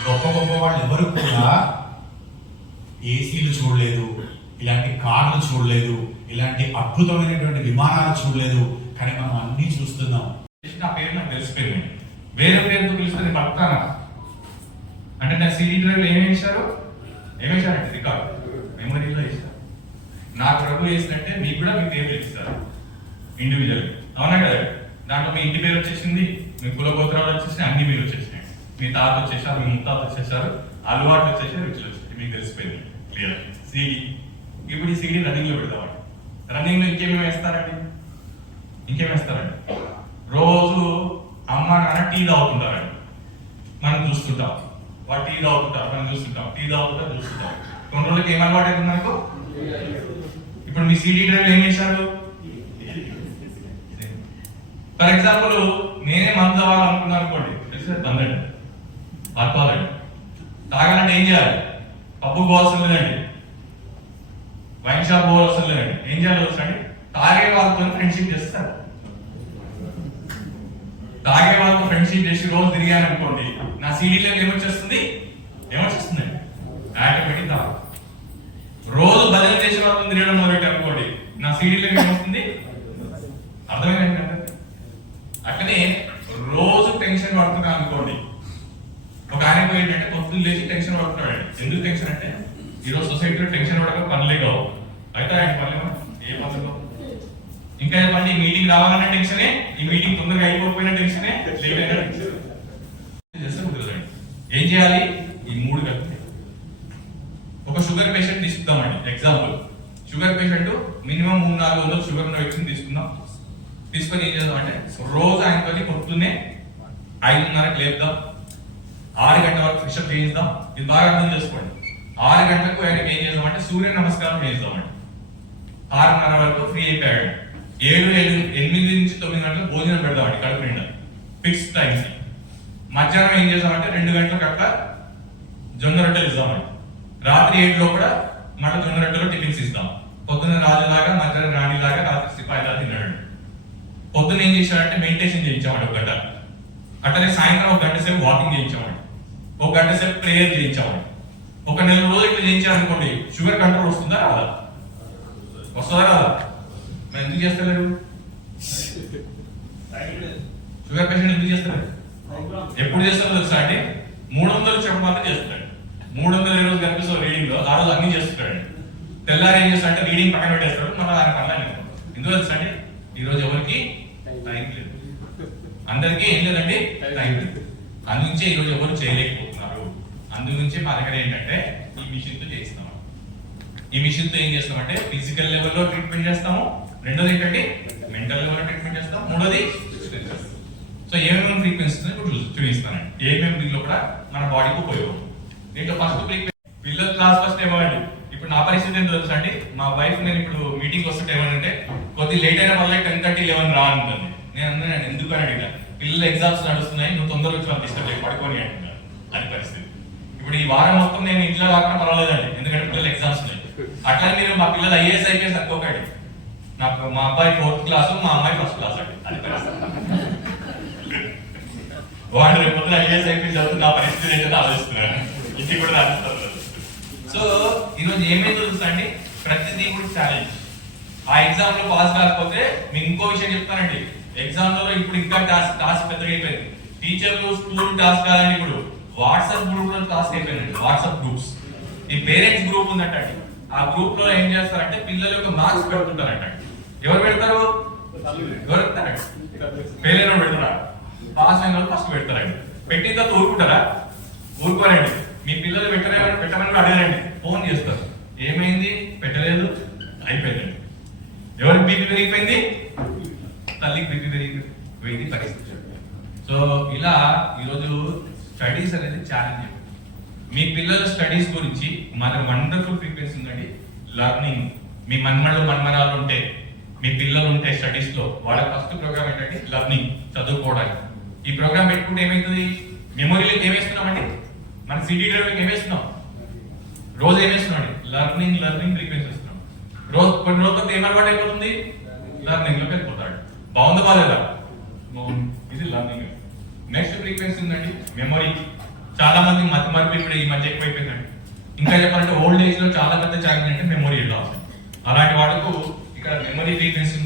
గొప్ప గొప్ప వాళ్ళు ఎవరు కూడా ఏసీలు చూడలేదు, ఇలాంటి కార్లు చూడలేదు, ఇలాంటి అద్భుతమైనటువంటి విమానాలు చూడలేదు. కానీ మనం అన్ని చూస్తున్నాం. నా పేరు నాకు తెలిసిపోయింది. వేరే పేరుతో పిలిస్తే నేను పడతానా అంటే నా CD డ్రైవ్లో ఏమేశారంటే రికార్డ్ మెమొరీలో వేస్తారు. నాకు ప్రభు వేసినట్టే మీకు కూడా మీ టేబుల్ ఇస్తారు ఇండివిజువల్, అవునా కదా? దాంట్లో మీ ఇంటి పేరు వచ్చేసింది, మీ కులగోత్రాలు వచ్చేసినాయి, అన్ని మీరు వచ్చేసినాయి, మీ తాత వచ్చేసారు, మీ ముత్తాత వచ్చేసారు, అలవాట్లు వచ్చేసారు, రుచులు వచ్చేసి మీకు తెలిసిపోయింది క్లియర్. CD ఇప్పుడు ఈ CD రన్నింగ్లో పెడతామండి. రన్నింగ్లో ఇంకేమేమి వేస్తారండి? రోజు అమ్మ నాన్న టీ తాగుతుంటారండి, మనం చూస్తుంటాం. వాడు టీ తాగుతుంటారు, మనం చూస్తుంటాం. టీ తాగుతుంటా చూస్తుంటాం. కొన్ని రోజులకి ఏం అలవాటు అవుతుంది మనకు? ఇప్పుడు మీ CD డ్రైవ్ ఏం చేశారు? ఫర్ ఎగ్జాంపుల్ నేనే మందు తాగాలనుకున్నాను అనుకోండి, తెలిసే తందండి ఆల్కహాల్ తాగాలంటే ఏం చేయాలి? పబ్బు పోవాల్సిన లేదండి, వైన్ షాప్ పోవాల్సిన లేదండి. ఏం చేయాలి తెలుసండి? తాగే వాళ్ళతో ఫ్రెండ్షిప్ చేస్తారు. తాగే వాళ్ళతో ఫ్రెండ్షిప్ చేసి రోజు తిరిగాను అనుకోండి, నా CDలోకి ఏమొచ్చేస్తుందండి? ఆటోమేటిక్ తాగు. రోజు భజన చేసే వాళ్ళతో తిరగడం మొదలెట్టి అనుకోండి, నా CDలోకి ఏమొస్తుంది? అర్థమైందండి. అట్లనే రోజు టెన్షన్ పడుతున్నా అనుకోండి, ఒక ఆయన ఏంటంటే పొద్దున్న లేచి టెన్షన్ పడుతున్నాడు. ఎందుకు టెన్షన్ అంటే ఈరోజు సొసైటీలో టెన్షన్ పడక పనులే కావు. అయితే ఆయన పనులు ఏ పనులు ఇంకా చెప్పండి, ఈ మీటింగ్ రావాలన్న టెన్షనే, ఈ మీటింగ్ తొందరగా అయిపోయిన టెన్షనే, ఏం చేయాలి? ఈ మూడు కలిపి ఒక షుగర్ పేషెంట్ తీసుకుందామండి. Example, sugar patient minimum 300-400 sugar ఉన్న వ్యక్తిని తీసుకుందాం. తీసుకొని ఏం చేద్దాం అంటే రోజు ఆయన పొద్దున్నే 5:30కి లేపుదాం, 6 గంటల వరకు ఫ్రెషప్ చేయిద్దాం. ఇది బాగా అర్థం చేసుకోండి. 6 గంటలకు ఆయనకి ఏం చేద్దాం అంటే సూర్య నమస్కారం చేయిద్దామండి. 6:30 వరకు ఫ్రీ అయిపోయాడు. 8 నుంచి 9 గంటలకు భోజనం పెడదామండి, కడుపు నిండా ఫిక్స్ టైమ్స్. మధ్యాహ్నం ఏం చేద్దామంటే 2 గంటలకు అట్లా జొన్న రొట్టెలు ఇద్దామండి. రాత్రి 7 లోపల మళ్ళీ జొన్న రొట్టెలు టిఫిన్స్ ఇస్తాం. పొద్దున్న రాజులాగా, మధ్యాహ్నం రాణిలాగా, రాత్రి సిపాయిలా తిన్నాడు. పొద్దున్న ఏం చేశాడంటే మెడిటేషన్ చేయించామండి 1 గంట. అట్లనే సాయంత్రం 1 గంట సేపు వాకింగ్ చేయించామండి, 1 గంట సేపు ప్రేయర్ చేయించామండి. ఒక 4 రోజులు ఇట్లా చేయించాలనుకోండి, షుగర్ కంట్రోల్ వస్తుందా రాదా? వస్తుందా రాదా? మరి ఎందుకు చేస్తలేరు? షుగర్ పేషెంట్ ఎందుకు చేస్తలేరు? ఎప్పుడు చేస్తారో తెలుసా అండి? 300 చెప్పడం మాత్రం చేస్తాడు. 300 ఈ రోజు కనిపిస్తాడు రీడింగ్ లో, ఆ రోజు అన్ని చేస్తాడు. తెల్లారి ఏం చేస్తాడంటే రీడింగ్ పక్కన పెట్టేస్తాడు, మళ్ళీ ఆయన పనులు ఎందుకు తెలుసా అండి? ఈ రోజు ఎవరికి టైం లేదు, అందరికీ ఏం లేదండి టైం లేదు. అందుకే ఈ రోజు ఎవరు చేయలేకపోతున్నారు. అందుగురించి మా దగ్గర ఏంటంటే ఈ మిషన్ తో చేయిస్తాం. ఈ మిషన్ తో ఏం చేస్తామంటే ఫిజికల్ లెవెల్లో ట్రీట్మెంట్ చేస్తాము, రెండోది ఏంటంటే మెంటల్ లెవెల్లో ట్రీట్మెంట్ చేస్తాం, మూడోది సో ఏమేమి ఫ్రీక్వెన్సీ ఇప్పుడు చూపిస్తానండి. ఏమేమి దీనిలో కూడా మన బాడీకి ఉపయోగం. దీంట్లో ఫస్ట్ పిల్లల క్లాస్ ఫస్ట్ ఏమండి, ఇప్పుడు నా పరిస్థితి ఏంటో తెలుసా అండి, మా వైఫ్ నేను ఇప్పుడు మీటింగ్ వస్తుంటే ఏమనంటే కొద్ది లేట్ అయిన వల్ల 10:30, 11 రా అంటుంది. నేను అన్నాను ఎందుకు అని అడిగా, పిల్లలు ఎగ్జామ్స్ నడుస్తున్నాయి, నువ్వు తొందరగా వచ్చి వాళ్ళు ఇష్టం లేదు పడుకొని అంటున్నారు. అది పరిస్థితి. ఇప్పుడు ఈ వారం మొత్తం నేను ఇంట్లో కాకుండా పర్వాలేదండి, ఎందుకంటే పిల్లలు ఎగ్జామ్స్ ఉన్నాయి. అట్లానే మీరు మా పిల్లలు IAS IPS అనుకోకండి, నాకు మా అబ్బాయి 4th క్లాస్, మా అమ్మాయి 1st క్లాస్ అండి. అది పరిస్థితి. వాడు రేపు పొద్దున IAS IPS చదువుతూ నా పరిస్థితి ఏంటంటే ఆలోచిస్తున్నాను, ఇంటికి కూడా రాజస్థాన్. సో ఈరోజు ఏమైందో తెలుసా అండి, ప్రతిదీ కూడా ఛాలెంజ్. ఆ ఎగ్జామ్ లో పాస్ కాకపోతే మీకు ఇంకో విషయం చెప్తానండి, ఎగ్జామ్ లో ఇప్పుడు ఇంకా టాస్క్ పెద్దగా అయిపోయింది. టీచర్లు స్కూల్ టాస్క్ కాదండి, ఇప్పుడు వాట్సాప్ గ్రూప్ లో టాస్క్ అయిపోయిందండి. వాట్సాప్ గ్రూప్స్, ఈ పేరెంట్స్ గ్రూప్ ఉందంటండి, ఆ గ్రూప్ లో ఏం చేస్తారంటే పిల్లల యొక్క మార్క్స్ పెడుతుంటారంట. ఎవరు పెడతారు? ఎవరు పెడతారండి? ఫెయిల్ అయిన పెడుతున్నారు, పాస్ అయిన వాళ్ళు ఫస్ట్ పెడతారండి. పెట్టిన తర్వాత ఊరుకుంటారా? ఊరుకోరండి. మీ పిల్లలు పెట్టమని అడగరండి, ఫోన్ చేస్తారు. ఏమైంది? పెట్టలేదు, అయిపోయిందండి. ఎవరికి బీపీ పెరిగిపోయింది? తల్లికి బీపీ పెరిగిపోయింది పరిస్థితి. సో ఇలా ఈరోజు స్టడీస్ అనేది ఛాలెంజ్. మీ పిల్లల స్టడీస్ గురించి మన వండర్ఫుల్ ఫ్రీక్వెన్సీ ఉందండి. లర్నింగ్, మీ మన్మరాలు ఉంటే, మీ పిల్లలు ఉంటే స్టడీస్ లో, వాళ్ళ ఫస్ట్ ప్రోగ్రామ్ ఏంటంటే లర్నింగ్, చదువుకోవడానికి. ఈ ప్రోగ్రామ్ పెట్టుకుంటే ఏమవుతుంది? మెమొరీలోకి ఏమేస్తున్నామండి, మన సిటీలోకి ఏమేస్తున్నాం, రోజు ఏమేస్తున్నాం? లర్నింగ్ ఫ్రీక్వెన్సీ ఇస్తున్నాం. కొన్ని రోజులతో ఏమలవాటు అయిపోతుంది? లర్నింగ్ లోకి వెళ్ళిపోతాడు. బాగుంది బాగాలేదా? ఇది లర్నింగ్. నెక్స్ట్ ఫ్రీక్వెన్సీ ఉందండి మెమొరీ. చాలా మంది మతి ఇప్పుడు ఈ మధ్య ఎక్కువైపోయిందండి. ఇంకా చెప్పాలంటే ఓల్డ్ ఏజ్ లో చాలా పెద్ద ఛాలెంజ్ అంటే మెమొరీ లాస్. అలాంటి వాళ్ళకు ఇక్కడ మెమొరీ ఫ్రీక్వెన్సీ.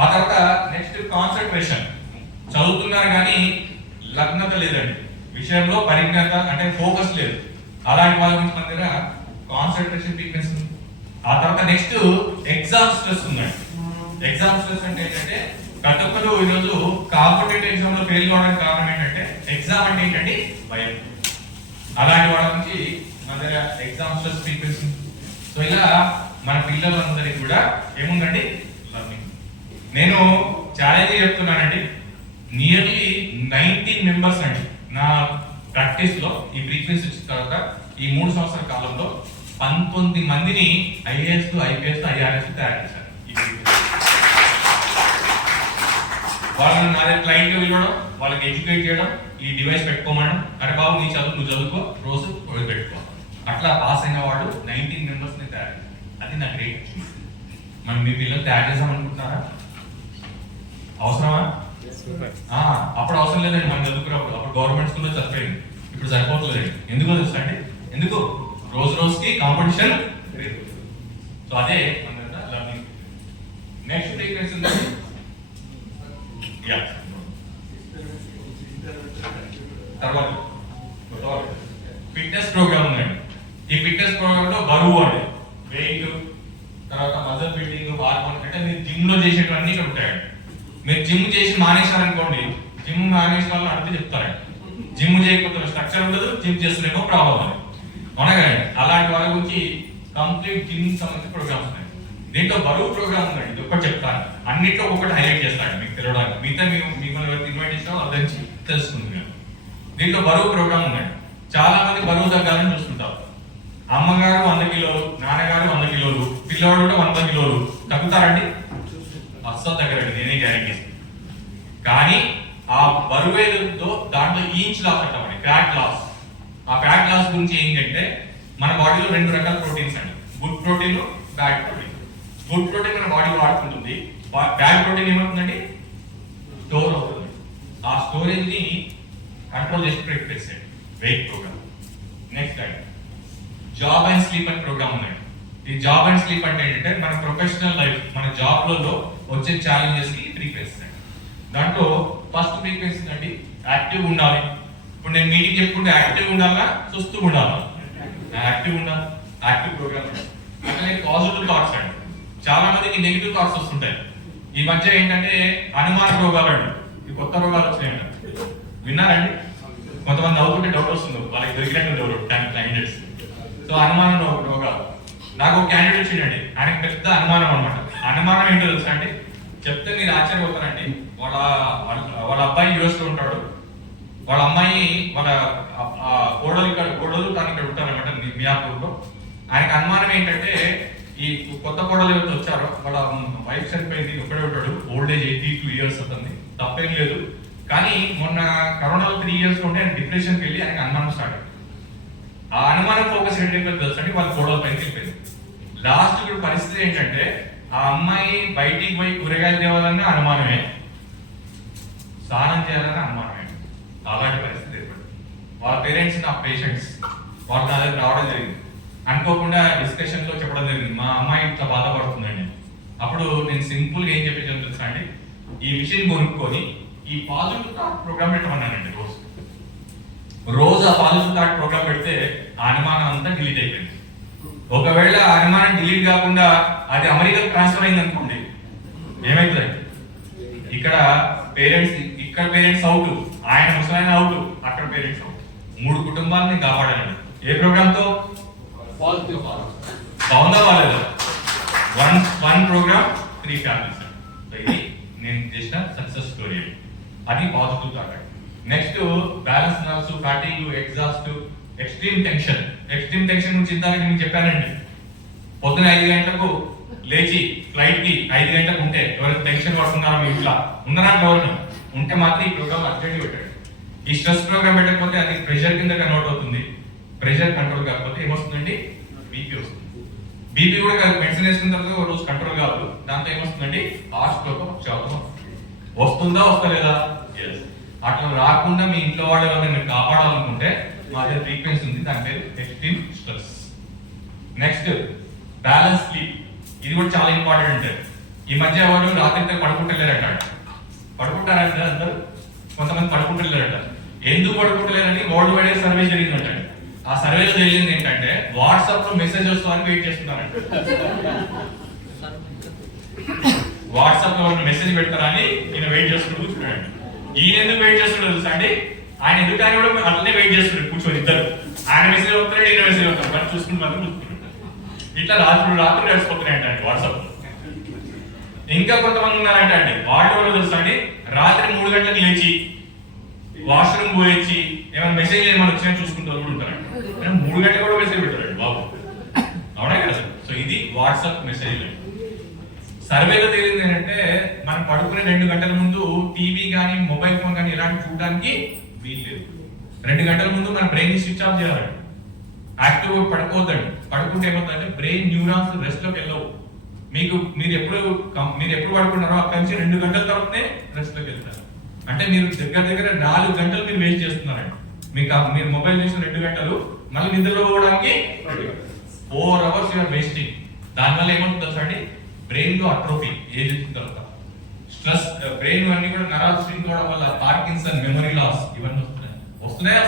ఆ తర్వాత నెక్స్ట్ కాన్సన్ట్రేషన్. చదువుతున్నారు కానీ లగ్నత లేదండి, విషయంలో పరిజ్ఞత అంటే ఫోకస్ లేదు. అలాంటి వాళ్ళ గురించి మన దగ్గర కాన్సన్ట్రేషన్ ఫ్రీక్వెన్సీ. ఆ తర్వాత నెక్స్ట్ ఎగ్జామ్ స్ట్రెస్ ఉందండి. ఎగ్జామ్ స్ట్రెస్ అంటే ఏంటంటే ప్రతి ఒక్కరు ఈరోజు కాంపిటేటివ్ ఎగ్జామ్ లో ఫెయిల్ కావడానికి కారణం ఏంటంటే ఎగ్జామ్ అంటే ఏంటండి భయం. అలాంటి వాళ్ళ నుంచి మన దగ్గర ఎగ్జామ్ స్ట్రెస్ ఫ్రీక్వెన్సీ. సో ఇలా మన పిల్లలందరికీ కూడా ఏముందండి లర్నింగ్. నేను ఛాలెంజ్ చెప్తున్నానండి, నియర్లీ 19 మెంబర్స్ అండి నా ప్రాక్టీస్ లో ఈ ఫ్రీక్వెన్సీ వచ్చిన తర్వాత ఈ 3 సంవత్సరాల కాలంలో 19 మందిని IAS, IPS, IRS తయారు చేశారు. వాళ్ళని నా దగ్గర క్లయింట్ పిలవడం, వాళ్ళకి ఎడ్యుకేట్ చేయడం, ఈ డివైస్ పెట్టుకోమడం, అరే బాబు నీ చదువు నువ్వు చదువుకో, రోజు పెట్టుకో. అట్లా పాస్ అయిన వాళ్ళు 19 మెంబర్స్ ని తయారు చేశారు. అది నా గ్రేట్. మనం మీ పిల్లలు తయారు చేసామనుకుంటున్నారా? అవసరమా? అప్పుడు అవసరం లేదండి, మనం చదువుకున్నప్పుడు. అప్పుడు గవర్నమెంట్ స్కూల్లో చదివేయండి, ఇప్పుడు సరిపోవట్లేదండి. ఎందుకో తెలుసా అండి? ఎందుకు? రోజుకి కాంపిటీషన్. సో అదే మన లర్నింగ్. నెక్స్ట్ ఫ్రీక్వెన్సీ ఉందండి తర్వాత ఫిట్నెస్ ప్రోగ్రామ్ ఉందండి. ఈ ఫిట్నెస్ ప్రోగ్రామ్ లో బరువు అండి, వెయిట్, తర్వాత మజిల్ బిల్డింగ్, హార్మోన్, అంటే మీరు జిమ్ లో చేసేటివన్నీ ఇక్కడ ఉంటాయండి. మీరు జిమ్ చేసి మానేశారనుకోండి, జిమ్ మానేసిన వాళ్ళు అడిగితే చెప్తారండి, జిమ్ చేయకపోతే స్ట్రక్చర్ ఉండదు, జిమ్ చేస్తున్నామో ప్రాబ్లం అని. అవునగానే అలాంటి వాళ్ళ గురించి కంప్లీట్ జిమ్ సంబంధించిన ప్రోగ్రామ్స్ ఉన్నాయి. దీంట్లో బరువు ప్రోగ్రామ్ ఉందండి, ఇది ఒక్కటి చెప్తాను, అన్నింటిలో ఒక్కటి హైలైట్ చేస్తాను మీకు తెలియడానికి. మిగతా మిమ్మల్ని ఇన్వైట్ చేసిన అర్థం తెలుసుకుంది మేము. దీంట్లో బరువు ప్రోగ్రామ్ ఉందండి. చాలా మంది బరువు తగ్గాలని చూస్తుంటారు. అమ్మగారు 100 కిలోలు, నాన్నగారు 100 కిలోలు, పిల్లవాడు కూడా 100 కిలోలు. తగ్గుతారండి? అస్సలు తగ్గరండి, నేనే గ్యారెంటీ. కానీ ఆ బరువు ఏదో దాంట్లో ఈంచ్ లాస్ అంటామండి, ఫ్యాట్ లాస్. ఆ ఫ్యాట్ లాస్ గురించి ఏంటంటే మన బాడీలో 2 రకాల ప్రోటీన్స్ అండి, good protein, bad protein. Good protein మన బాడీ వాడుకుంటుంది, బ్యాడ్ ప్రోటీన్ ఏమవుతుందండి స్టోర్ అవుతుంది. ఆ స్టోరేజ్ ని కంట్రోల్ చేసి పెట్టేసేయండి weight programme. Next time job and sleep and programme ఉందండి. ఈ జాబ్ అండ్ స్లీప్ అంటే ఏంటంటే మన ప్రొఫెషనల్ లైఫ్, మన జాబ్లలో వచ్చే ఛాలెంజెస్ కి ఫ్రీక్వెన్సీ అండి. దాంట్లో ఫస్ట్ ఫ్రీక్వెన్సీ అండి యాక్టివ్ ఉండాలి. ఇప్పుడు నేను మీటింగ్ చెప్పుకుంటే యాక్టివ్ ఉండాలా, సుస్తూ ఉండాలా? యాక్టివ్ ఉండాలి, యాక్టివ్ ప్రోగ్రామ్. అట్లనే పాజిటివ్ థాట్స్ అండి. చాలా మందికి నెగిటివ్ థాట్స్ వస్తుంటాయి. ఈ మధ్య ఏంటంటే అనుమాన రోగాలు అండి, ఈ కొత్త రోగాలు వచ్చినాయండి, విన్నారండి? కొంతమంది నవ్వుకుంటే డౌట్ వస్తుంది, వాళ్ళకి దొరికినట్టు ఎవరు క్యాండిడేట్స్. సో అనుమానం రోగాలు. నాకు ఒక క్యాండిడేట్ వచ్చిందండి, ఆయనకి పెద్ద అనుమానం అనమాట. అనుమానం ఏంటో తెలుసా అండి? చెప్తే మీరు ఆశ్చర్యపోతారండి. వాళ్ళ అబ్బాయి యూఎస్ లో ఉంటాడు, వాళ్ళ అమ్మాయి వాళ్ళ కోడలు తను ఇక్కడ ఉంటారనమాట మియాపూర్ లో. ఆయన ఆయనకు అనుమానం ఏంటంటే ఈ కొత్త కోడలు ఎవరైతే వచ్చారో వాళ్ళ వైఫ్ చనిపోయింది, ఒకడే ఉంటాడు, ఓల్డ్ ఏజ్ 82 years అతన్ని, తప్పేం లేదు. కానీ మొన్న కరోనాలో 3 years ఉంటే ఆయన డిప్రెషన్కి వెళ్ళి ఆయనకు అనుమానం స్టార్ట్ అయింది. ఆ అనుమానం ఫోకస్ ఏంటంటే తెలుసండి వాళ్ళ కోడల పైకి వెళ్ళిపోయింది. లాస్ట్ ఇప్పుడు పరిస్థితి ఏంటంటే ఆ అమ్మాయి బయటికి పోయి కూరగాయలు తేవాలన్నా అనుమానమే, స్నానం చేయాలన్నా అనుమానమే. అలాంటి పరిస్థితి ఏర్పడింది. వాళ్ళ పేరెంట్స్ నా పేషెంట్స్ వాళ్ళు నా దగ్గర రావడం జరిగింది. అనుకోకుండా డిస్కషన్ లో చెప్పడం జరిగింది, మా అమ్మాయి ఇట్లా బాధపడుతుందండి. అప్పుడు నేను సింపుల్ గా ఏం చెప్పేసాను తెలుసా అండి, ఈ మిషన్ కొనుక్కొని ఈ పాజిటివ్ థాట్ ప్రోగ్రామ్ పెట్టమన్నానండి. రోజు ఆ పాజిటివ్ థాట్ ప్రోగ్రామ్ పెడితే ఆ అనుమానం అంతా డిలీట్ అయిపోయింది. ఒకవేళ ఆ అనుమానం డిలీట్ కాకుండా అది అమెరికాకు ట్రాన్స్ఫర్ అయింది అనుకోండి, ఏమైతుందండి? ఇక్కడ పేరెంట్స్ అవుట్, ఆయన ముసలాయన అవుట్, అక్కడ పేరెంట్స్ అవుట్. 3 కుటుంబాలని కాపాడాలండి. ఏ ప్రోగ్రామ్ తో? బాగుందా బాగాలేదా? One programme 3 families. ఇది నేను చేసిన సక్సెస్ స్టోరీ. అది positive thought. Next balance nerves, fatigue, exhaust, extreme tension. Extreme tension గురించి ఇందాక నేను చెప్పానండి. పొద్దున 5 గంటలకు లేచి ఫ్లైట్ కి 5 గంటలకు ఉంటే ఎవరైనా టెన్షన్ పడుతున్నారా మీ ఇంట్లో? ఉన్నారా? ఎవరు ఉంటే మాత్రం ఈ ప్రోగ్రామ్ అర్జెంట్ పెట్టండి. ఈ స్ట్రెస్ ప్రోగ్రామ్ పెట్టకపోతే అది ప్రెషర్ కింద కన్వర్ట్ అవుతుంది. ప్రెషర్ కంట్రోల్ కాకపోతే ఏమొస్తుందండి? బీపీ వస్తుంది. బీపీ కూడా మెడిసిన్ వేసుకున్న తర్వాత ఒక రోజు కంట్రోల్ కాదు. దాంతో ఏమొస్తుందండి? హార్ట్ స్ట్రోక్ వస్తుందా వస్తలేదా? అట్లా రాకుండా మీ ఇంట్లో వాళ్ళ ఎవరైనా కాపాడాలనుకుంటే మా దగ్గర ఫ్రీక్వెన్సీ ఉంది, దాని పేరు extreme stress. Next balance sleep. ఇది కూడా చాలా ఇంపార్టెంట్. ఈ మధ్య ఎవరు రాత్రి పడుకుంటలేరట. పడుకుంటారంటే అందరూ, కొంతమంది పడుకుంటలేరట. ఎందుకు పడుకుంటలేరని వరల్డ్ వైడ్ సర్వే జరిగిందంట. ఆ సర్వేలో తెలిసింది ఏంటంటే వాట్సాప్ లో మెసేజ్ వస్తామని వెయిట్ చేస్తున్నారంట. వాట్సాప్ లో మెసేజ్ పెడతారని ఈయన వెయిట్ చేసుకుంటూ కూర్చున్నాడు. ఈయన ఎందుకు వెయిట్ చేస్తున్నాడు తెలుసా అండి? ఆయన ఎందుకు ఆయన కూడా అట్లనే వెయిట్ చేస్తున్నాడు కూర్చొని. ఇద్దరు ఆయన మెసేజ్ అవుతాడు, ఈయన మెసేజ్ అవుతాడు, మరి చూసుకుంటూ మాత్రం చూసుకుంటాడు. ఇట్లా రాత్రి నడిచిపోతున్నాయంట వాట్సాప్. ఇంకా కొంతమంది ఉన్నారంట అండి, వాళ్ళు తెలుసా అండి, రాత్రి 3 గంటలకు లేచి వాష్రూమ్ పోయొచ్చి ఏమైనా మెసేజ్ ఏమైనా వచ్చినా చూసుకుంటూ కూడా ఉంటారంట. 3 గంటలు కూడా మెసేజ్ పెట్టారండి బాబు, అవునా కదా? సో ఇది వాట్సాప్ మెసేజ్. సర్వేలో తేలింది ఏంటంటే మనం పడుకునే 2 గంటల ముందు టీవీ కానీ మొబైల్ ఫోన్ కానీ ఇలాంటి చూడడానికి వీల్లేదు. 2 గంటల ముందు మన బ్రెయిన్ ని స్విచ్ ఆఫ్ చేయాలండి. యాక్టివ్ పడుకోవద్దండి. పడుకుంటే ఏమవుతుందంటే బ్రెయిన్ న్యూరాన్స్ రెస్ట్ లోకి వెళ్ళవు. మీరు ఎప్పుడు పడుకున్నారో అక్కడి నుంచి 2 గంటల తర్వాతనే రెస్ట్ లోకి వెళ్తారు. అంటే మీరు దగ్గర 4 గంటలు మీరు వేస్ట్ చేస్తున్నారండి. మీరు మొబైల్ చూసిన 2 గంటలు మళ్ళీ నిద్రలో పోవడానికి 4 hours యూఆర్ వేస్టింగ్. దానివల్ల ఏమవుతుంది అండి, బ్రెయిన్ లో అట్రోఫీ ఏజ్ వచ్చిన తర్వాత, స్ట్రెస్, బ్రెయిన్ అన్ని కూడా నరాలు స్ట్రింక్ అవడం వల్ల పార్కిన్సన్, మెమరీ లాస్ ఇవన్నీ వస్తున్నాయా?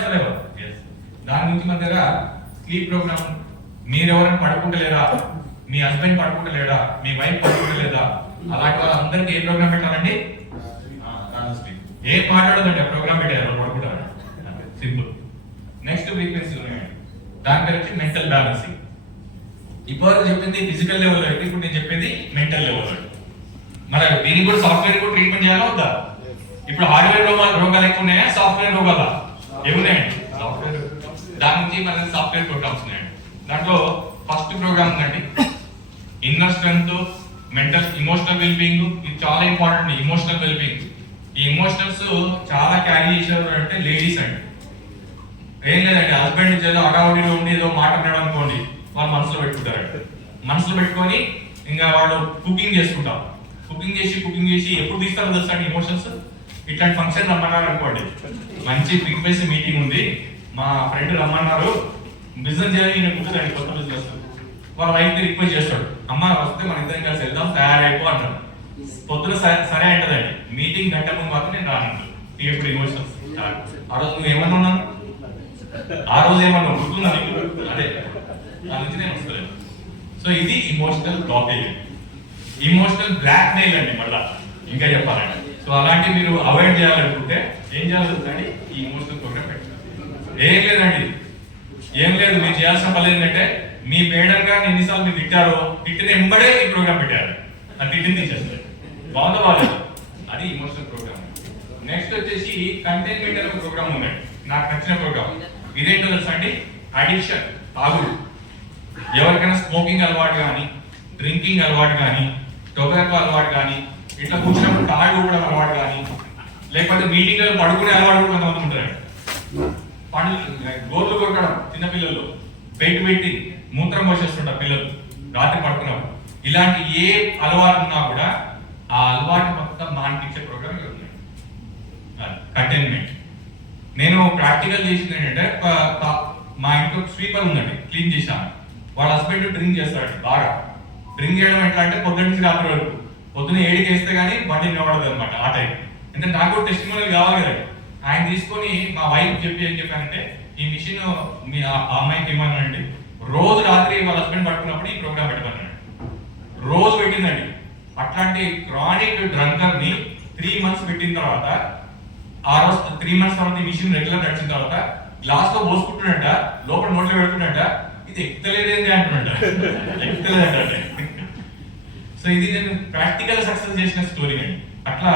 దాని గురించి మన దగ్గర స్లీప్ ప్రోగ్రామ్. మీరు ఎవరైనా పడుకుంటలేరా? మీ హస్బెండ్ పడుకుంటలేడా? మీ వైఫ్ పడుకుంటలేదా? అలాంటి వాళ్ళందరికీ ఏ ప్రోగ్రామ్ పెట్టాలండి? ఏం మాట్లాడదండి, ప్రోగ్రామ్ పెట్టారు, పడుకుంటారు. సింపుల్. నెక్స్ట్ ఫ్రీక్వెన్సీ ఉన్నాయండి, దాని పేరు వచ్చి మెంటల్ బ్యాలెన్సింగ్. ఇప్పుడు చెప్పింది ఫిజికల్ లెవెల్ అయితే, ఇప్పుడు నేను చెప్పేది మెంటల్ లెవెల్. మరి దీనికి కూడా సాఫ్ట్వేర్ కూడా ట్రీట్మెంట్ చేయాలా వద్దా? ఇప్పుడు హార్డ్వేర్ రోగాలు ఎక్కువ ఉన్నాయా, సాఫ్ట్వేర్ రోగాలా? ఏమున్నాయండి? సాఫ్ట్వేర్. దాని నుంచి మన సాఫ్ట్వేర్ ప్రోగ్రామ్స్ ఉన్నాయండి. దాంట్లో ఫస్ట్ ప్రోగ్రామ్ ఉందండి inner strength, mental emotional wellbeing. ఇది చాలా ఇంపార్టెంట్. ఇమోషనల్ వెల్బీయింగ్, ఈ ఇమోషనల్స్ చాలా క్యారీ చేసేవారు అంటే లేడీస్ అండి. ఏం లేదండి, హస్బెండ్ ఏదో అడావుడిలో ఉండి ఏదో మాట వినడం అనుకోండి, వాళ్ళు మనసులో పెట్టుకుంటారు. మనసులో పెట్టుకొని ఇంకా వాళ్ళు కుకింగ్ చేసుకుంటారు. కుకింగ్ చేసి ఎప్పుడు తీస్తారో తెలుసా అండి ఇమోషన్స్? ఇట్లాంటి ఫంక్షన్ రమ్మన్నారు అనుకోండి, మంచి ఫ్రీక్వెన్సీ మీటింగ్ ఉంది, మా ఫ్రెండ్ రమ్మన్నారు, బిజినెస్ చేయాలి, ఈయన కూర్చోండి, కొత్త బిజినెస్. వాళ్ళ వైఫ్ ని రిక్వెస్ట్ చేస్తాడు, అమ్మ వస్తే మన ఇద్దరం కలిసి వెళ్దాం, తయారైపో అంటారు. పొద్దున సరే అంటదండి, మీటింగ్ గంట ముందు మాత్రం నేను రానండి. ఇప్పుడు ఇమోషన్స్. ఆ రోజు నువ్వు ఏమన్నా ఉన్నాను, ఆ రోజు ఏమన్నా గుర్తున్నా నీకు? అదే దాని నుంచి నేను వస్తలేదు. సో ఇది ఇమోషనల్ బ్లాకేజ్, ఇమోషనల్ బ్లాక్ మెయిల్ అండి. మళ్ళా ఇంకా చెప్పాలండి. సో అలాంటివి మీరు అవాయిడ్ చేయాలనుకుంటే ఏం చేయాలి? ఈ ఇమోషనల్ ప్రోగ్రామ్ పెట్టాలి. ఏం లేదు మీరు చేయాల్సిన పని ఏంటంటే, మీ మేడం గారు ఎన్నిసార్లు మీరు తిట్టారో తిట్టిన ఎంబడే ఈ ప్రోగ్రామ్ పెట్టారు, ఆ తిట్టిని తీసేస్తారు. బాగుందా బాగాలేదు? అది ఇమోషనల్ ప్రోగ్రామ్. నెక్స్ట్ వచ్చేసి కంటైన్మెంట్ అనే ప్రోగ్రామ్ ఉందండి, నాకు నచ్చిన ప్రోగ్రామ్. ఇదేంటో తెలుసా అండి? అడిక్షన్, తాగుడు. ఎవరికైనా స్మోకింగ్ అలవాటు కానీ, డ్రింకింగ్ అలవాటు కానీ, టొబాకో అలవాటు కానీ, ఇట్లా కూర్చున్నప్పుడు తాడు కూడా అలవాటు కానీ, లేకపోతే మీటింగ్లో పడుకునే అలవాటు కూడా కొంతమంది ఉంటారు. గోర్లు కొరకడం చిన్నపిల్లలు, బయట పెట్టి మూత్రం పోసేస్తుంటారు పిల్లలు రాత్రి పడుకున్నప్పుడు. ఇలాంటి ఏ అలవాటు ఉన్నా కూడా ఆ అలవాటు మొత్తం మాన్పించే ప్రోగ్రామ్ కంటైన్మెంట్. నేను ప్రాక్టికల్ చేసింది ఏంటంటే, మా ఇంట్లో స్వీపర్ ఉందండి, క్లీన్ చేశాను. వాళ్ళ హస్బెండ్ డ్రింక్ చేస్తాడు బాగా. డ్రింక్ చేయడం ఎట్లా అంటే పొద్దున్న నుంచి రాత్రి వరకు, పొద్దున్న 7కి వేస్తే కానీ బండి నిలబడదు అనమాట ఆ టైం. ఎందుకంటే నాకు టెస్టిమోనియల్ కావాలి కదండి. ఆయన తీసుకొని మా వైఫ్ చెప్పి ఏం చెప్పానంటే, ఈ మిషన్ మీ ఆ అమ్మాయికి ఏమన్నానండి, రోజు రాత్రి వాళ్ళ హస్బెండ్ పట్టుకున్నప్పుడు ఈ ప్రోగ్రామ్ పెట్టమన్నాడు. రోజు పెట్టిందండి. అట్లాంటి క్రానిక్ డ్రంకర్ ని 3 months పెట్టిన తర్వాత, ఆ రోజు 3 months తర్వాత ఈ మిషన్ రెగ్యులర్ నడిచిన తర్వాత గ్లాస్ లో పోసుకుంటున్నట్ట, లోపల నోట్లో పెడుతున్నట్ట, ఇది ఎక్కలేదేంటి అంటున్నట్ట, ఎక్కలేదంటే. సో ఇది నేను ప్రాక్టికల్ సక్సెస్ చేసిన స్టోరీ అండి. అట్లా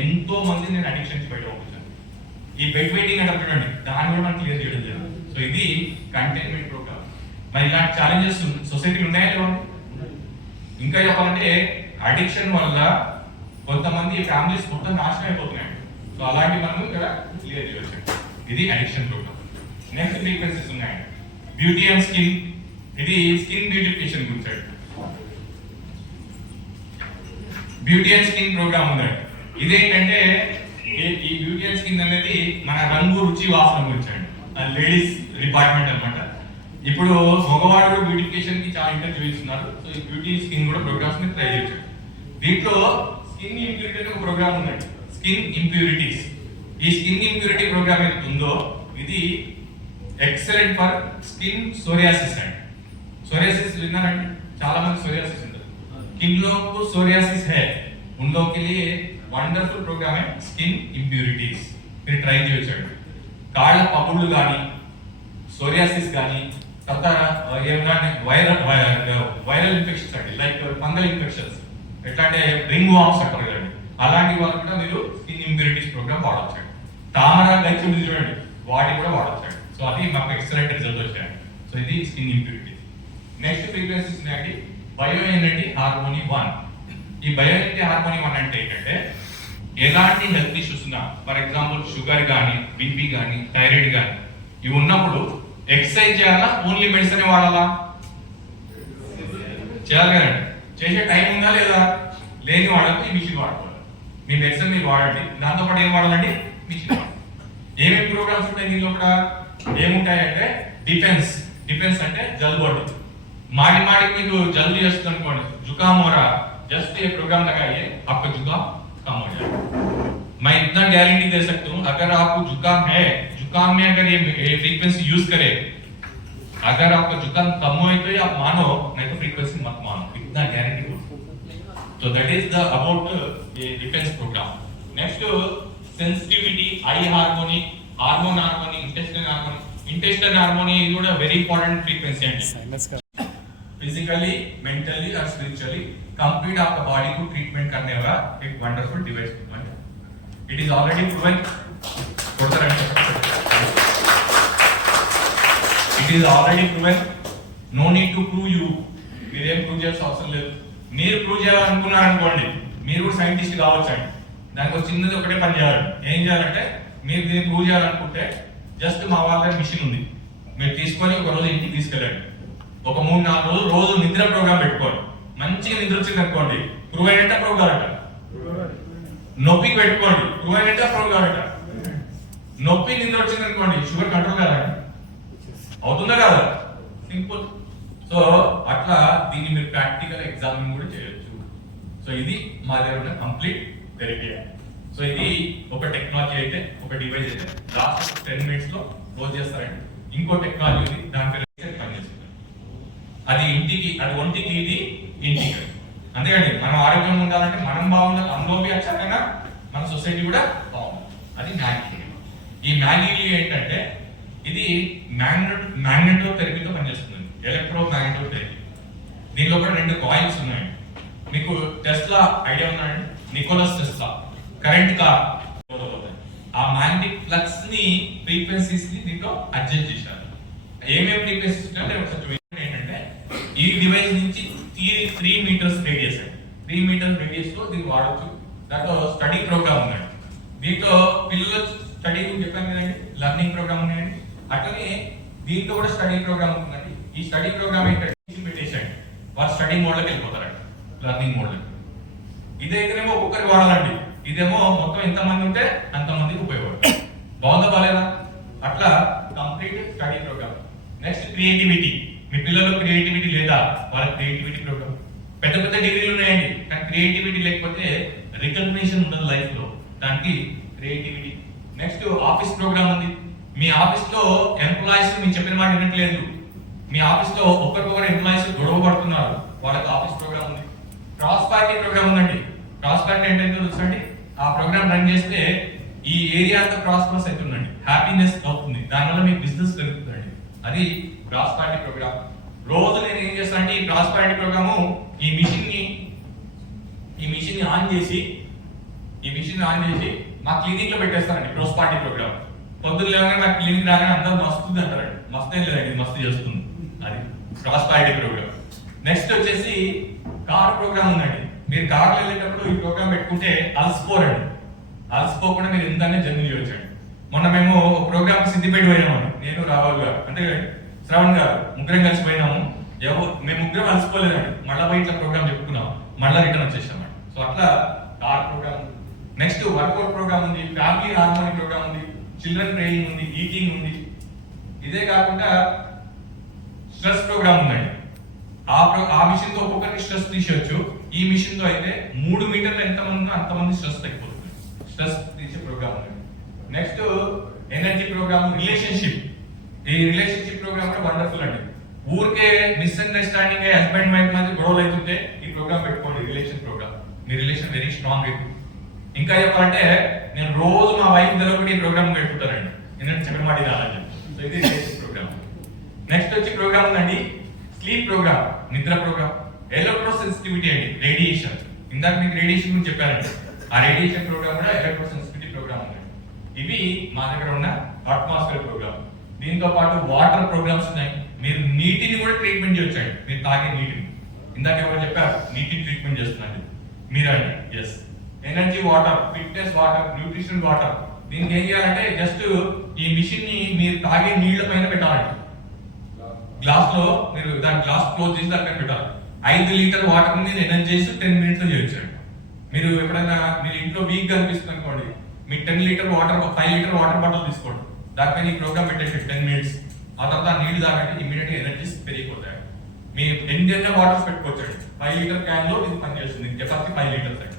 ఎంతో మంది నేను అడిక్షన్స్ బయట పంపించాను. ఈ బెడ్ వెయిటింగ్ అంటే చూడండి, దాన్ని కూడా మనం క్లియర్ చేయడం లేదు. సో ఇది కంటైన్మెంట్ ప్రోగ్రామ్. మరి ఇలాంటి ఛాలెంజెస్ సొసైటీలో ఉన్నాయా లేవా? ఇంకా చెప్పాలంటే అడిక్షన్ వల్ల కొంతమంది ఫ్యామిలీస్ మొత్తం నాశనం అయిపోతున్నాయి. సో అలాంటి మనం ఇక్కడ క్లియర్ చేయవచ్చు. ఇది అడిక్షన్ ప్రోగ్రామ్. నెక్స్ట్ ఫ్రీక్వెన్సీస్ ఉన్నాయి, బ్యూటీ అండ్ స్కిన్. ఇది స్కిన్ బ్యూటిఫికేషన్ గురించి. బ్యూటీ అండ్ స్కిన్ ప్రోగ్రామ్ ఉందండి. ఇదేంటంటే ఈ బ్యూటీ అండ్ స్కిన్ అనేది మన రంగు, రుచి, వాసన గురించి అండి. లేడీస్ డిపార్ట్మెంట్ అనమాట. ఇప్పుడు మగవాడు బ్యూటిఫికేషన్ కి చాలా ఇంట్రెస్ట్ చూపిస్తున్నారు. సో ఈ బ్యూటీ స్కిన్ కూడా ప్రోగ్రామ్స్ ని ట్రై చేయొచ్చు. దీంట్లో స్కిన్ ఇంప్యూరిటీ అనే ఒక ప్రోగ్రామ్ ఉందండి, స్కిన్ ఇంప్యూరిటీస్. ఈ స్కిన్ ఇంప్యూరిటీ ప్రోగ్రామ్ ఏది ఉందో ఇది ఎక్సలెంట్ ఫర్ స్కిన్ సోరియాసిస్ అండి. సోరియాసిస్ విన్నారండి? చాలా మంది సోరియాసిస్ ఉంటుంది. किन लोगों को सोरियासिस है, उन लोगों के लिए वंडरफुल प्रोग्राम है स्किन इंप्यूरिटीज. మీరు ట్రై చేయొచ్చు. కాళ్ళ పగుళ్ళు కానీ, సోరియాసిస్ కానీ, తర్వాత ఏమైనా వైరల్ ఇన్ఫెక్షన్స్ అండి, లైక్ ఫంగల్ ఇన్ఫెక్షన్స్, ఎట్లా అంటే రింగ్ వామ్స్ అంటారు కదండి, అలాంటి వాళ్ళు కూడా మీరు స్కిన్ ఇంప్యూరిటీస్ ప్రోగ్రామ్ వాడచ్చు. తామర గచ్చి ఉంది చూడండి, వాటి కూడా వాడచ్చు. సో అది మాకు ఎక్సలెంట్ రిజల్ట్ వచ్చాయి. సో ఇది స్కిన్ ఇంప్యూరిటీస్. నెక్స్ట్ ఫ్రీక్వెన్సీస్ ఉన్నాయండి, బయో ఎనర్జీ హార్మోనీ 1. ఈ బయో ఎనర్జీ హార్మోనీ 1 అంటే ఏంటంటే, ఎలాంటి హెల్త్ ఇష్యూస్ ఉన్నా, ఫర్ ఎగ్జాంపుల్ షుగర్ కానీ, బీపీ కానీ, థైరాయిడ్ కానీ, ఇవి ఉన్నప్పుడు ఎక్సర్సైజ్ చేయాలా, ఓన్లీ మెడిసిన్ వాడాలా? చేయాలి కదండి. చేసే టైం ఉందా లేదా? లేని వాడద్దు, ఈ మిషన్ వాడుకోవాలి. మీ మెడిసిన్ మీరు వాడండి, దాంతోపాటు ఏం వాడాలండి? మిషన్. ఏమేమి ప్రోగ్రామ్స్ ఉంటాయి దీనిలో కూడా? ఏముంటాయంటే డిఫెన్స్ అంటే జలుబు అండి. माड़ी మీకు జల్దీ చేస్తుంది అనుకోండి, जुकाम हो रहा, जस्ट ये प्रोग्राम लगाइए, आपका जुकाम कम हो जाएगा. मैं इतना गारंटी दे सकता हूँ, अगर आपको जुकाम है, जुकाम में अगर ये फ्रीक्वेंसी यूज करे, अगर आपका जुकाम कम हो तो आप मानो, नहीं तो फ्रीक्वेंसी मत मानो, इतना गारंटी हो. तो दैट इज द अबाउट ये defence programme. Next sensitivity, eye harmony, hormone harmony, intestine harmony. Intestine harmony ఇది కూడా వెరీ ఇంపార్టెంట్ ఫ్రీక్వెన్సీ అండి. फिजिकली, मेंटली और स्पिरिचुअली कंप्लीट आपका बॉडी को ट्रीटमेंट करने वाला एक वंडरफुल डिवाइस है. It is already proven. It is already proven. No need to prove you. మీరేం ప్రూవ్ చేయాల్సిన అవసరం లేదు. మీరు ప్రూవ్ చేయాలనుకున్నారు అనుకోండి, మీరు కూడా సైంటిస్ట్ కావచ్చండి. దానికి ఒక చిన్నది ఒకటే పని చేయాలి. ఏం చేయాలంటే, మీరు దీన్ని ప్రూవ్ చేయాలనుకుంటే జస్ట్ మా వాళ్ళ మిషన్ ఉంది, మీరు తీసుకొని ఒక రోజు ఇంటికి తీసుకెళ్ళండి. ఒక 3-4 రోజులు రోజు నిద్ర ప్రోగ్రామ్ పెట్టుకోండి. మంచిగా నిద్ర వచ్చింది అనుకోండి, ప్రూవ్ అయినట్ట ప్రూవ్ కావట. నొప్పికి పెట్టుకోండి, ప్రూవ్ అయినట్ట ప్రూవ్ కావట. నొప్పి నిద్ర వచ్చింది అనుకోండి, షుగర్ కంట్రోల్ కదా, అవుతుందా కదా? సింపుల్. సో అట్లా దీన్ని మీరు ప్రాక్టికల్ ఎగ్జామిన్ కూడా చేయొచ్చు. సో ఇది మా దగ్గర ఉన్న కంప్లీట్ థెరపీ. సో ఇది ఒక టెక్నాలజీ అయితే, ఒక డివైస్ అయితే లాస్ట్ 10 minutes లో క్లోజ్ చేస్తారండి. ఇంకో టెక్నాలజీ ఉంది, దాని పేరు పనిచేస్తుంది. అది ఇంటికి, అది ఒంటికి, ఇది ఇంటికి. అంతేగాని మనం ఆరోగ్యంగా ఉండాలంటే మనం బాగుండాలి, అందులో అచ్చంగా మన సొసైటీ కూడా బాగుండాలి. అది మ్యాగీ. ఈ మ్యాగీ ఏంటంటే, ఇది మ్యాగ్నెటో థెరపీతో పనిచేస్తుంది, ఎలక్ట్రో మ్యాగ్నెటో థెరపీ. దీనిలో కూడా 2 కాయిల్స్ ఉన్నాయి. మీకు టెస్లా ఐడియా ఉన్నాయండి, నికోలస్ టెస్లా కరెంట్ కార్. ఆ మ్యాగ్నెటిక్ ఫ్లక్స్ ని, ఫ్రీక్వెన్సీస్ ని దీంట్లో అడ్జస్ట్ చేశారు. ఏమేమి ఫ్రీక్వెన్సీస్ అంటే ఏంటంటే, ఈ డివైస్ నుంచి 3 మీటర్స్ రేడియస్ అండి, 3 మీటర్స్ రేడియస్ లో దీన్ని వాడచ్చు. దాంట్లో స్టడీ ప్రోగ్రామ్ ఉందండి. దీంట్లో పిల్లలు స్టడీ చెప్పాను కదండి, లర్నింగ్ ప్రోగ్రామ్ ఉన్నాయండి. అట్లనే దీంట్లో కూడా స్టడీ ప్రోగ్రామ్ ఉందండి. ఈ స్టడీ ప్రోగ్రామ్ ఏంటంటే పెట్టేసండి, వాళ్ళు స్టడీ మోడ్లోకి వెళ్ళిపోతారండి, లర్నింగ్ మోడ్లోకి. ఇదైతేనేమో ఒక్కొక్కరికి వాడాలండి, ఇదేమో మొత్తం ఎంతమంది ఉంటే అంతమందికి ఉపయోగపడుతుంది. బాగుందా బాలేదా? అట్లా complete study programme. Next creativity. మీ పిల్లలు క్రియేటివిటీ లేదా, వాళ్ళ క్రియేటివిటీ ప్రోగ్రామ్. పెద్ద పెద్ద డిగ్రీలు ఉన్నాయండి, కానీ క్రియేటివిటీ లేకపోతే రికగ్నిషన్ ఉండదు లైఫ్ లో, దానికి క్రియేటివిటీ. నెక్స్ట్ ఆఫీస్ ప్రోగ్రామ్ ఉంది. మీ ఆఫీస్ లో ఎంప్లాయీస్ మీరు చెప్పిన మాట వినట్లేదు, మీ ఆఫీస్ లో ఒకరికొకరు ఎంప్లాయీస్ గొడవ పడుతున్నారు, వాళ్ళకి ఆఫీస్ ప్రోగ్రామ్ ఉంది. క్రాస్ పార్టీ ప్రోగ్రామ్ ఉందండి. క్రాస్ పార్టీ అంటే ఏంటో తెలుసండి, ఆ ప్రోగ్రామ్ రన్ చేస్తే ఈ ఏరియా అంతా ప్రాస్పరస్ అవుతుందండి, హ్యాపీనెస్ అవుతుంది, దానివల్ల మీకు బిజినెస్ పెరుగుతుందండి. అది క్రాస్ పార్టీ ప్రోగ్రామ్. రోజు నేను ఏం చేస్తానంటే ఈ క్రాస్ పార్టీ ప్రోగ్రాము ఈ మిషన్ ని ఆన్ చేసి మా క్లినిక్ లో పెట్టేస్తానండి. క్రాస్ పార్టీ ప్రోగ్రామ్ పొద్దున్న లేవగానే మా క్లినిక్ రాగానే అందరూ మస్తుంది అంటారండి. మస్తు ఏం లేదండి, ఇది మస్తు చేస్తుంది. అది క్రాస్ పార్టీ ప్రోగ్రామ్. నెక్స్ట్ వచ్చేసి కార్ ప్రోగ్రామ్ ఉందండి. మీరు కార్లో వెళ్ళేటప్పుడు ఈ ప్రోగ్రామ్ పెట్టుకుంటే అలసిపోరండి, అలసిపోకుండా మీరు ఎంతనే జర్నీ చేయొచ్చండి. మొన్న మేము ప్రోగ్రామ్ సిద్దిపేట పోయినాము, నేను రాహుల్ గారు అంటే శ్రవణ్ గారు ముగ్గురం కలిసి పోయినాము. మేము ముగ్గురం అలసిపోలేదండి, మళ్ళీ పోయి ఇట్లా ప్రోగ్రామ్ చెప్పుకున్నాం, మళ్ళీ రిటర్న్ వచ్చేసామండి. సో అట్లా car program. Next workout program ఉంది, ఫ్యామిలీ హార్మోనీ ప్రోగ్రామ్ ఉంది, చిల్డ్రన్ ట్రైనింగ్ ఉంది, ఈటింగ్ ఉంది. ఇదే కాకుండా స్ట్రెస్ ప్రోగ్రామ్ ఉందండి. ఆ మిషన్ తో ఒక్కొక్కరికి స్ట్రెస్ తీసేయచ్చు. ఈ మిషన్ తో అయితే 3 మీటర్లు ఎంతమంది అంతమంది స్ట్రెస్ తగ్గిపోతుంది. స్ట్రెస్ తీసే ప్రోగ్రామ్ ఉంది. Next energy program, relationship. ఈ రిలేషన్షిప్ ప్రోగ్రామ్ కూడా వండర్ఫుల్ అండి. ఊరికే మిస్అండర్స్టాండింగ్ హస్బెండ్ వైఫ్ మధ్య గొడవలు అవుతుంటే ఈ ప్రోగ్రామ్ పెట్టుకోండి, రిలేషన్ ప్రోగ్రామ్. మీ రిలేషన్ వెరీ స్ట్రాంగ్ అవుతుంది. ఇంకా చెప్పాలంటే నేను రోజు మా వైఫ్ తెలవకుండా ఈ ప్రోగ్రామ్ పెట్టుకుంటానండి, ఎందుకంటే చెప్పిన మాట రాలని. సో ఇది రిలేషన్ ప్రోగ్రామ్. నెక్స్ట్ వచ్చి ప్రోగ్రామ్ ఉందండి స్లీప్ ప్రోగ్రామ్, నిద్ర ప్రోగ్రామ్. ఎలక్ట్రో సెన్సిటివిటీ అండి, రేడియేషన్. ఇందాక మీకు రేడియేషన్ గురించి చెప్పారండి, ఆ రేడియేషన్ ప్రోగ్రామ్ కూడా ఎలక్ట్రో సెన్సిటివిటీ ప్రోగ్రామ్ ఉంది. ఇవి మా దగ్గర ఉన్న అట్మాస్ఫియర్ ప్రోగ్రామ్. దీంతో పాటు వాటర్ ప్రోగ్రామ్స్ ఉన్నాయి. మీరు నీటిని కూడా ట్రీట్మెంట్ చేయొచ్చండి, మీరు తాగే నీటిని. ఇందాక ఎవరు చెప్పారు నీటిని ట్రీట్మెంట్ చేస్తున్నారు మీరండి. Yes, energy water, fitness water, nutrition water. దీనికి ఏం చేయాలంటే జస్ట్ ఈ మిషన్ ని మీరు తాగే నీళ్ల పైన పెట్టాలండి. గ్లాస్ లో మీరు దాని గ్లాస్ క్లోజ్ చేసి దాని పైన పెట్టాలి. 5 లీటర్ వాటర్ ని ఎనర్జీ చేసి 10 మినిట్స్ లో చేయొచ్చండి. మీరు ఎప్పుడైనా మీరు ఇంట్లో వీక్ గా అనిపిస్తుంది అనుకోండి, మీ 10 litre water 5 litre water bottle తీసుకోండి, దానిపైన ఈ ప్రోగ్రామ్ పెట్టేసి 10 మినిట్స్. ఆ తర్వాత నీళ్లు తాగండి, ఇమీడియట్ గా ఎనర్జీస్ పెరిగిపోతాయి. మీ ఎన్ని వాటర్స్ పెట్టుకోవచ్చండి. 5 లీటర్ క్యాన్ లో ఇది పనిచేస్తుంది, కెపాసిటీ 5 లీటర్స్ అండి.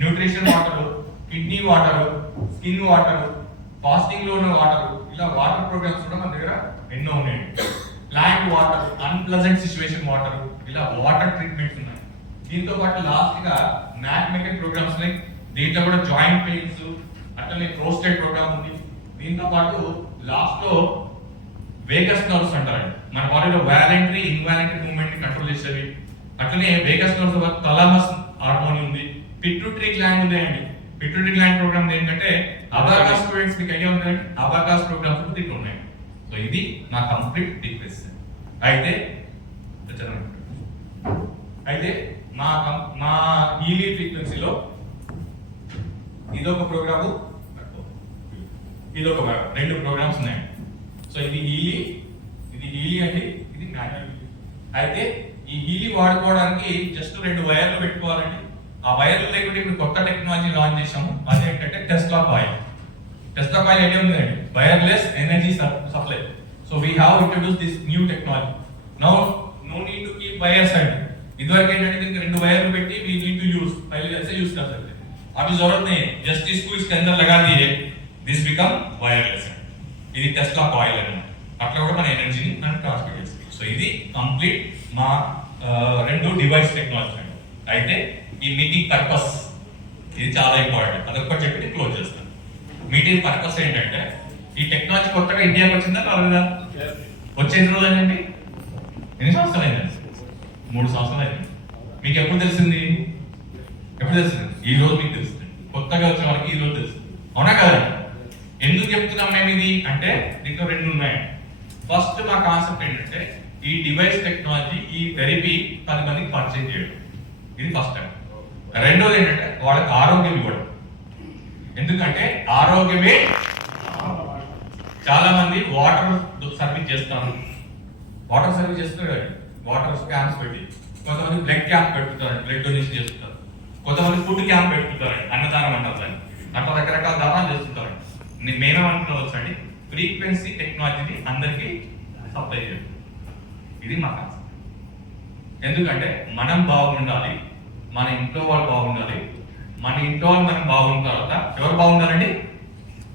Nutrition water, kidney water, skin water, fasting లో ఉన్న వాటర్, ఇలా వాటర్ ప్రోగ్రామ్స్ కూడా మన దగ్గర ఎన్నో ఉన్నాయండి. Plant water, unpleasant situation water, ఇలా వాటర్ ట్రీట్మెంట్స్ ఉన్నాయి. దీంతో పాటు లాస్ట్ గా మ్యాథమెటికల్ ప్రోగ్రామ్స్ ఉన్నాయి. దీంట్లో కూడా జాయింట్ పెయిన్స్, అట్లనే ప్రోస్టేట్ ప్రోగ్రామ్ ఉంది. దీంతో పాటు లాస్ట్ లో వేగస్ నర్వ్స్ అంటారండి, మన బాడీలో వాలంటరీ ఇన్వాలంటరీ మూవ్మెంట్ ని కంట్రోల్ చేసేవి. అట్లనే వేగస్ నర్వ్స్ థాలమస్ హార్మోన్ ఉంది, పిట్యూటరీ గ్లాండ్ ఉన్నాయండి. పిట్యూటరీ గ్లాండ్ ప్రోగ్రామ్ ఏంటంటే అబాకాస్ స్టూడెంట్స్ మీకు ఐడియా ఉందండి, అబాకాస్ ప్రోగ్రామ్స్ దీంట్లో ఉన్నాయి. సో ఇది నా కంప్లీట్ డీటెయిల్స్. అయితే మా హీలీ ఫ్రీక్వెన్సీలో ఇదొక ప్రోగ్రాము, ఇదొక 2 ప్రోగ్రామ్స్ ఉన్నాయి. సో ఇది హీలీ అండి, ఇది మ్యాన్యువల్. అయితే ఈ హీలీ వాడుకోవడానికి జస్ట్ 2 వైర్లు పెట్టుకోవాలండి. ఆ వైర్లు లేకుంటే ఇప్పుడు కొత్త టెక్నాలజీ లాంచ్ చేసాము, అదేంటంటే Tesla coil. Tesla coil idea ఉందండి, wireless energy supply. So we have introduce this new technology. Now no need to keep wires అండి. ఇదివరకు ఏంటంటే దీనికి 2 వైర్లు పెట్టి వీ నీడ్ టు యూజ్, पहले ऐसे यूज कर सकते हैं, अभी जरूरत नहीं है, जस्ट इसको इसके अंदर लगा दिए, दिस बिकम वायरलेस. ఇది టెస్లా కాయిల్ అన్నమాట. అట్లా కూడా మన ఎనర్జీని మనం ట్రాన్స్ఫర్ చేస్తాం. సో ఇది కంప్లీట్ మా 2 డివైస్ టెక్నాలజీ అండి. అయితే ఈ మీటింగ్ పర్పస్ ఇది చాలా ఇంపార్టెంట్, అదొక్కటి చెప్పి క్లోజ్ చేస్తాను. మీటింగ్ పర్పస్ ఏంటంటే ఈ టెక్నాలజీ కొత్తగా ఇండియాకి వచ్చిందా రాలేదా? వచ్చే ఎన్ని రోజులు అయిందండి? ఎన్ని సంవత్సరాలు అయిందండి? 3 సంవత్సరాలు అయింది. మీకు ఎప్పుడు తెలిసింది? ఈ రోజు మీకు తెలుస్తుంది. కొత్తగా వచ్చిన వాళ్ళకి ఈ రోజు తెలుస్తుంది, అవునా కదా? ఎందుకు చెప్తున్నాం మేము ఇది అంటే దీంట్లో 2 ఉన్నాయి. ఫస్ట్ మా కాన్సెప్ట్ ఏంటంటే ఈ డివైస్ టెక్నాలజీ, ఈ థెరపీ 10 మందికి పరిచయం చేయడం, ఇది ఫస్ట్ టైం. రెండోది ఏంటంటే వాళ్ళకి ఆరోగ్యం ఇవ్వడం. ఎందుకంటే ఆరోగ్యమే. చాలా మంది వాటర్ సర్వీస్ చేస్తారు, వాటర్ సర్వీస్ చేస్తారు, వాటర్ క్యాంప్స్ పెట్టి, కొంతమంది బ్లడ్ క్యాంప్ పెట్టుతారు, బ్లడ్ డొనేషన్ చేస్తుంటారు, కొంతమంది ఫుడ్ క్యాంప్ పెట్టుకుంటారు, అన్నదానం అంటారు దాన్ని, అట్లా రకరకాల దానాలు చేస్తుంటారు. మేమేమనుకోవచ్చు అండి, ఫ్రీక్వెన్సీ టెక్నాలజీని అందరికీ సప్లై చేయడం, ఇది మా కాన్సెప్ట్. ఎందుకంటే మనం బాగుండాలి, మన ఇంట్లో వాళ్ళు బాగుండాలి, మన ఇంట్లో వాళ్ళు మనం బాగున్న తర్వాత ఎవరు బాగుండాలండి?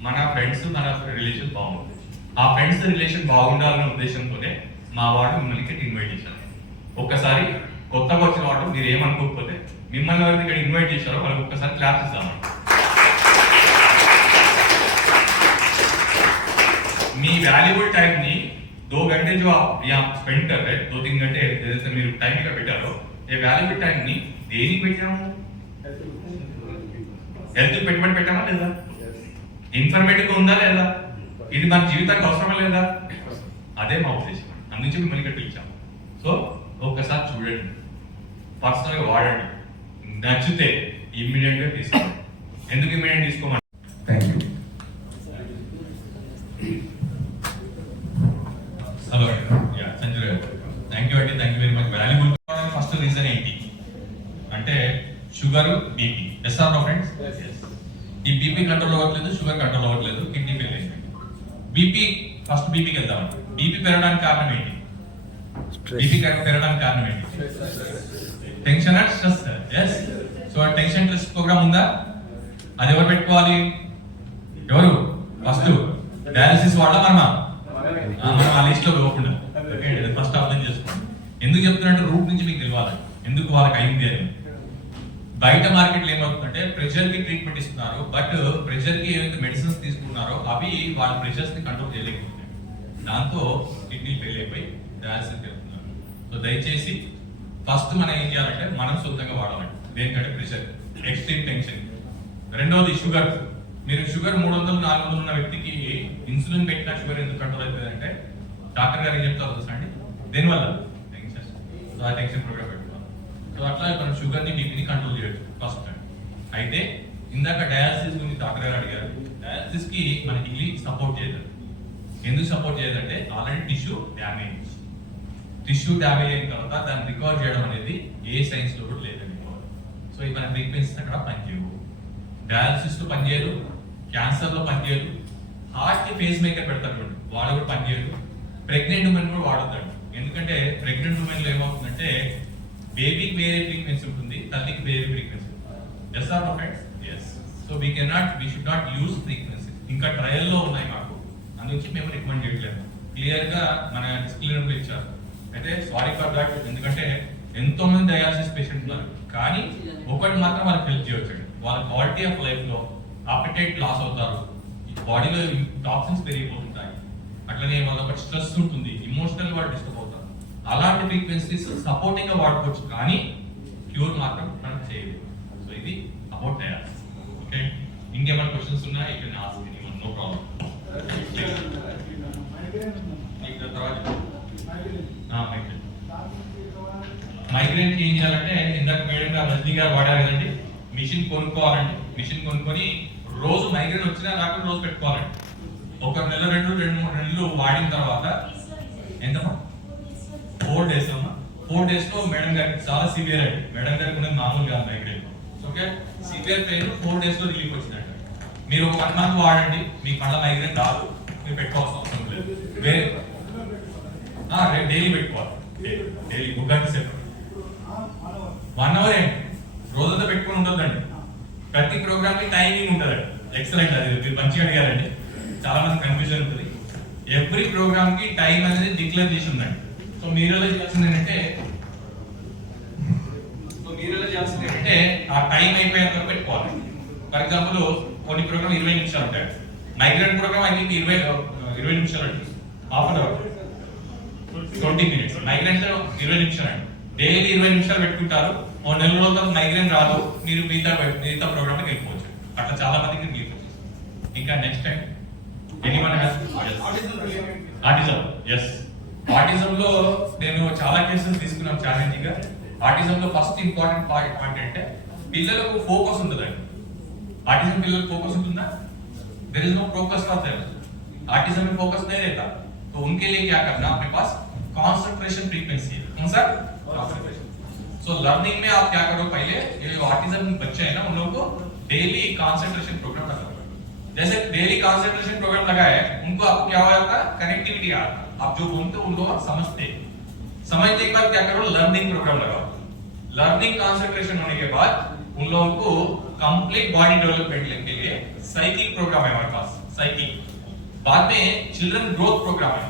మన ఫ్రెండ్స్, మన రిలేషన్ బాగుంటుంది. ఆ ఫ్రెండ్స్ రిలేషన్ బాగుండాలనే ఉద్దేశంతోనే మా వాడు మిమ్మల్ని ఇక్కడ ఇన్వైట్ చేశారు. ఒక్కసారి కొత్తగా వచ్చిన వాడు మీరు ఏమనుకోకపోతే మిమ్మల్ని ఎవరైతే ఇక్కడ ఇన్వైట్ చేశారో వాళ్ళకి ఒక్కసారి క్లాస్ ఇస్తాము. మీ వాల్యుబుల్ टाइम ని 2 घंटे जो आप यहाँ स्पेंड कर रहे हैं, 2-3 घंटे जैसे మీరు టైం ఇక్కడ పెట్టారో, ఏ వాల్యుబుల్ टाइम ని దేనికి పెట్టాము? హెల్త్ పెట్టుబడి పెట్టామా లేదా? ఇన్ఫర్మేటివ్ ఉందా లేదా? ఇది మన జీవితానికి అవసరమా లేదా? అదే మా ఉద్దేశం, అందుకే మిమ్మల్ని ఇక్కడ పిలిచాము. సో ఒక్కసారి చూడండి, పర్సనల్గా వాడండి, నచ్చితే ఇమ్మీడియట్ గా తీసుకోండి. ఎందుకు ఇమ్మీడియట్ తీసుకోమని? Thank you. Hello Sanjay garu, thank you అండి, thank you very much. Valuable. First reason ఏంటి అంటే sugar, BP. Yes or no friends? ఈ బీపీ కంట్రోల్ అవ్వట్లేదు, షుగర్ కంట్రోల్ అవ్వట్లేదు, కిడ్నీ ఫెయిల్ అయింది. బీపీ, ఫస్ట్ బీపీకి వెళ్దామండి. బీపీ పెరగడానికి కారణం ఏంటి? బీపీ పెరగడానికి కారణం ఏంటి? Tension and stress. Yes. So tension stress program ఉందా? అది ఎవరు పెట్టుకోవాలి? ఎవరు? ఫస్ట్ డయాలసిస్ వాళ్ళ మనమా? మనం ఆ లిస్ట్ లో పోకుండా ఫస్ట్ అర్థం చేసుకోండి. ఎందుకు చెప్తున్నట్టు రూట్ నుంచి మీకు తెలియాలి ఎందుకు వాళ్ళకి అయింది అని. బయట మార్కెట్లో ఏమవుతుందంటే ప్రెషర్ కి ట్రీట్మెంట్ ఇస్తున్నారు, బట్ ప్రెషర్ కి ఏవైతే మెడిసిన్స్ తీసుకున్నారో అవి వాళ్ళ ప్రెషర్స్ ని కంట్రోల్ చేయలేకపోతున్నాయి. దాంతో కిడ్నీ ఫెయిల్ అయిపోయి డయాలసిస్ వెళ్తున్నారు. సో దయచేసి ఫస్ట్ మనం ఏం చేయాలంటే మనం సొంతంగా వాడాలండి. దేనికంటే ప్రెషర్, ఎక్స్ట్రీమ్ టెన్షన్. రెండోది షుగర్. మీరు షుగర్ 300-400 ఉన్న వ్యక్తికి ఇన్సులిన్ పెట్టినా షుగర్ ఎందుకు కంట్రోల్ అవుతుంది అంటే డాక్టర్ గారు ఏం చెప్తారు తెలుసా అండి? దేనివల్ల? టెన్షన్. సో ఆ టెన్షన్ ప్రోగ్రామ్ పెట్టుకోవాలి. సో అట్లా మనం షుగర్ ని, బీపీని కంట్రోల్ చేయొచ్చు ఫస్ట్ టైం. అయితే ఇందాక డయాలసిస్ గురించి డాక్టర్ గారు అడిగారు. డయాలసిస్ కి మన కిడ్నీ సపోర్ట్ చేయదు. ఎందుకు సపోర్ట్ చేయదంటే already tissue damage. Tissue damage అయిన తర్వాత దాన్ని రికవర్ చేయడం అనేది ఏ సైన్స్ లో కూడా లేదండి. సో ఈ మన ఫ్రీక్వెన్సీస్ అక్కడ పనిచేయవు, డయాలసిస్ లో పనిచేయదు, క్యాన్సర్ లో పనిచేయదు, హార్ట్ కి పేస్ మేకర్ పెడతారు వాళ్ళు కూడా పనిచేయదు. ప్రెగ్నెంట్ ఉమెన్ కూడా వాడతాడు. ఎందుకంటే ప్రెగ్నెంట్ ఉమెన్ లో ఏమవుతుందంటే బేబీకి వేరే ఫ్రీక్వెన్సీ ఉంటుంది, తల్లికి వేరే frequency. Yes or no friends? Yes. So we should not use frequency. ఇంకా ట్రయల్ లో ఉన్నాయి మాకు, అందుకే మేము రికమెండ్ చేయట్లేదు. క్లియర్ గా మన డిస్క్లైమర్ ఇచ్చారు. అయితే సారీ ఫర్ దాట్. ఎందుకంటే ఎంతో మంది డయాలసిస్ పేషెంట్ ఉన్నారు, కానీ ఒకటి మాత్రం వాళ్ళకి హెల్ప్ చేయవచ్చు. వాళ్ళ క్వాలిటీ ఆఫ్ లైఫ్ లో అపెటైట్ లాస్ అవుతారు, బాడీలో టాక్సిన్స్ పెరిగిపోతుంటాయి, అట్లనే వాళ్ళ ఒక స్ట్రెస్ ఉంటుంది, ఇమోషనల్ వాళ్ళు డిస్టర్బ్ అవుతారు. అలాంటి ఫ్రీక్వెన్సీస్ సపోర్టింగ్ గా వాడుకోవచ్చు, కానీ క్యూర్ మాత్రం మనం చేయలేదు. సో ఇది అబౌట్ డయాలసిస్. ఓకే, ఇంకేమైనా క్వశ్చన్స్ ఉన్నా ఇక్కడ ask anyone, no problem. Migraine కి ఏం చేయాలంటే ఇందాక మేడం గారు, రజనీ గారు వాడారు కదండి, మిషన్ కొనుక్కోవాలండి. మిషన్ కొనుక్కొని రోజు మైగ్రేన్ వచ్చినా రాకుండా రోజు పెట్టుకోవాలండి. ఒక నెల 2-3 నెలలు వాడిన తర్వాత ఎంతమ్మా 4 days అమ్మా. 4 days లో మేడం గారికి చాలా సివియర్ అండి. మేడం గారికి ఉన్నది మామూలు కాదు migraine. Okay, severe pain 4 days లో రిలీఫ్ వచ్చిందంట. మీరు 1 month వాడండి, మీకు మళ్ళీ మైగ్రేన్ రాదు, మీరు పెట్టుకోవాల్సిన అవసరం లేదు. వేరే డైలీ పెట్టుకోవాలి. డైలీ 1 గంట సేపు, 1 hour ఏంటి, రోజంతా పెట్టుకుని ఉండొద్దండి. ప్రతి ప్రోగ్రామ్ కి టైమింగ్ ఉంటుందండి. ఎక్సలెంట్, అది మీరు మంచిగా అడిగారండి. చాలా మంది కన్ఫ్యూజన్ ఉంటుంది. ఎవ్రీ ప్రోగ్రామ్ కి టైం అనేది డిక్లేర్ చేసి ఉందండి. సో మీరు ఎలా చేయాల్సింది ఏంటంటే ఆ టైం అయిపోయేంత వరకు పెట్టుకోవాలి. ఫర్ ఎగ్జాంపుల్ కొన్ని ప్రోగ్రామ్ 20 నిమిషాలు ఉంటాయి. మైగ్రేన్ ప్రోగ్రామ్ అయితే 20 నిమిషాలు అండి, half an hour, 20 minutes. Migraine 20 నిమిషాలు అండి. డైలీ 20 నిమిషాలు పెట్టుకుంటారు. ఓ నెల రోజుల మైగ్రేన్ రాదు, మీరు మిగతా ప్రోగ్రామ్ వెళ్ళిపోవచ్చు. అట్లా చాలా మందికి రిలీఫ్ వచ్చేసి. ఇంకా next time anyone has autism? Yes. Autism లో నేను చాలా కేసెస్ తీసుకున్నాను ఛాలెంజింగ్ గా. ఆటిజం లో ఫస్ట్ ఇంపార్టెంట్ పాయింట్ అంటే పిల్లలకు ఫోకస్ ఉండదండి. ఆటిజం పిల్లలకు ఫోकस ఉంటుందా? There is no focus for them. Autism में फोकस नहीं रहता, तो उनके लिए क्या करना, अपने पास कंसंट्रेशन फ्रीक्वेंसी है. कौन सा? कंसंट्रेशन. सो लर्निंग में आप क्या करो, पहले ये जो ऑटिज्म बच्चे हैं ना, उन लोगों को डेली कंसंट्रेशन प्रोग्राम लगाओ. जैसे डेली कंसंट्रेशन प्रोग्राम लगाए, उनको आपको क्या होता है, कनेक्टिविटी आता है. आप जो बोलते हो उनको समझते के बाद क्या करो, लर्निंग प्रोग्राम लगाओ. लर्निंग कंसंट्रेशन होने के बाद उन लोगों को कंप्लीट बॉडी डेवलपमेंट के लिए साइकिल प्रोग्राम है हमारे पास. साइकिल बाद में चिल्ड्रन ग्रोथ प्रोग्राम है.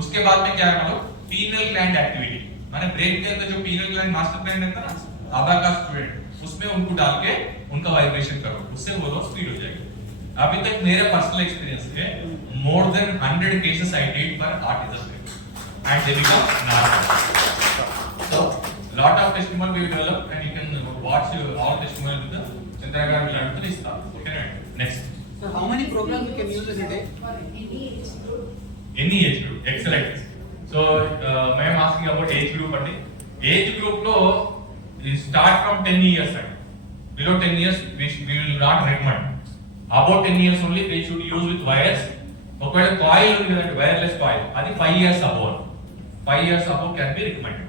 उसके बाद में क्या है, मतलब पीनल ग्लैंड एक्टिविटी, माने ब्रेन के अंदर जो पीनल ग्लैंड मास्टर ग्लैंड रहता है ना, आधा का स्टूडेंट, उसमें उनको डाल के उनका वाइब्रेशन करो, उससे वो लोग स्पीड हो जाएगी. अभी तक मेरे पर्सनल एक्सपीरियंस है, more than 100 cases I did for autism and they become normal. So lot of testimony we develop, and you can watch all testimony with the Chandragar Learn to Lista. Okay, next. So how many programs you can use in a day? Any age group, excellent. So I am asking about age group only. Age group lo start from 10 years. Below 10 years we will not recommend. Above 10 years only they should use with wires. Okay, coil undi kadante, wireless coil, adi 5 years above. 5 years above can be recommended.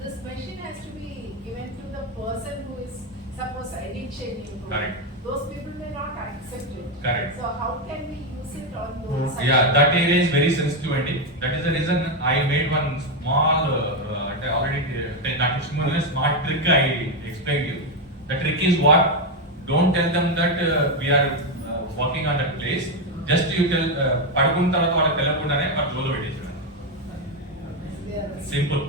This machine has to be given to the person who is, suppose, addiction. Correct. Those people may not accept it. Correct. So how can we use it on those? Yeah, that area is very sensitive, and that is the reason I made one small, already that testimony, a small trick I explained you. The trick is what? Don't tell them that we are working on that place. Just you tell, పడుకున్న తర్వాత వాళ్ళకి తెలియకుండానే వాళ్ళు జోలో పెట్టేసారు. Simple.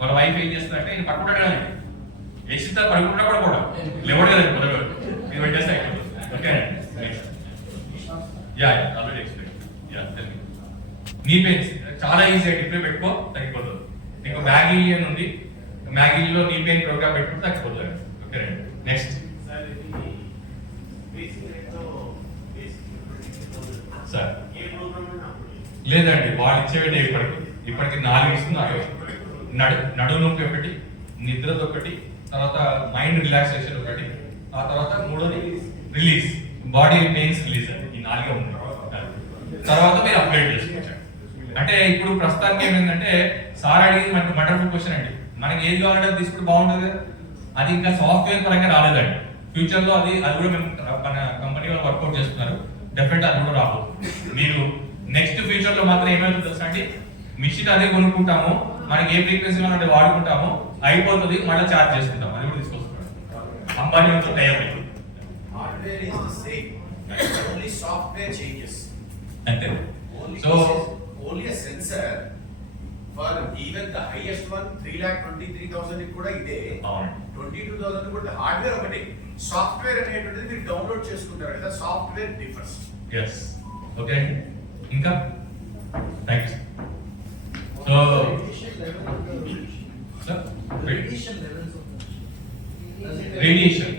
వాళ్ళ wife ఏం చేస్తుందంటే నేను పడుకుంటాడు కానీ వేసిస్తా, పడుకుంటా పడుకోవడం లేవడం లేదు, కుదరదు, ఇది పెట్టేస్తే అయిపోతుంది. Okay, yeah already explain. Yeah tell me. నీ పెయిన్స్ చాలా ఈజీ, ఇప్పుడే పెట్టుకో తగ్గిపోతుంది. నీకు మ్యాగీ అని ఉంది, మ్యాగీలో నీ పెయిన్ ప్రోగ్రామ్ పెట్టుకుంటే తగ్గిపోతుంది. Okay, next. సార్ లేదండి, వాళ్ళు ఇచ్చేవి ఇప్పటికి 4 ఇస్తున్నారు. నడుము నొప్పి ఒకటి, నిద్రతో ఒకటి, తర్వాత మైండ్ రిలాక్సేషన్ ఒకటి, ఆ తర్వాత మూడోది రిలీజ్, బాడీ పెయిన్స్ రిలీజ్ అండి. ఈ 4 ఉంది. తర్వాత మీరు అప్గ్రేడ్ చేసుకోవచ్చు. అంటే ఇప్పుడు ప్రస్తుతానికి ఏమైందంటే, సార్ అడిగింది మనకి వండర్ఫుల్ క్వశ్చన్ అండి, మనకి ఏది కావాలంటే అది తీసుకుంటే బాగుంటుంది. అది ఇంకా సాఫ్ట్వేర్ పరంగా రాలేదండి. ఫ్యూచర్ లో అది కూడా మేము మన కంపెనీ వాళ్ళు వర్కౌట్ చేస్తున్నారు. డెఫినెట్ అది కూడా రాబోతుంది. మీరు నెక్స్ట్ ఫ్యూచర్ లో మాత్రం ఏమైందో తెలుసా అండి, మిషన్ అదే కొనుక్కుంటాము, మనకి ఏ ఫ్రీక్వెన్సీ అంటే వాడుకుంటాము, అయిపోతుంది, మళ్ళీ ఛార్జ్ చేసుకుంటాం. అది కూడా తీసుకొస్తున్నాం. Ambani time Hardware is the same, only software changes. అంతే. Only So only a sensor for even the highest one 3,23,000 కూడా ఇదే, అవును. 22,000 కూడా హార్డ్వేర్ ఒకటే, సాఫ్ట్వేర్ అనేటువంటిది మీరు డౌన్లోడ్ చేసుకుంటారు కదా, సాఫ్ట్వేర్ డిఫరెన్స్. ఎస్. ఓకే అండి, ఇంకా thank you sir. So sir radiation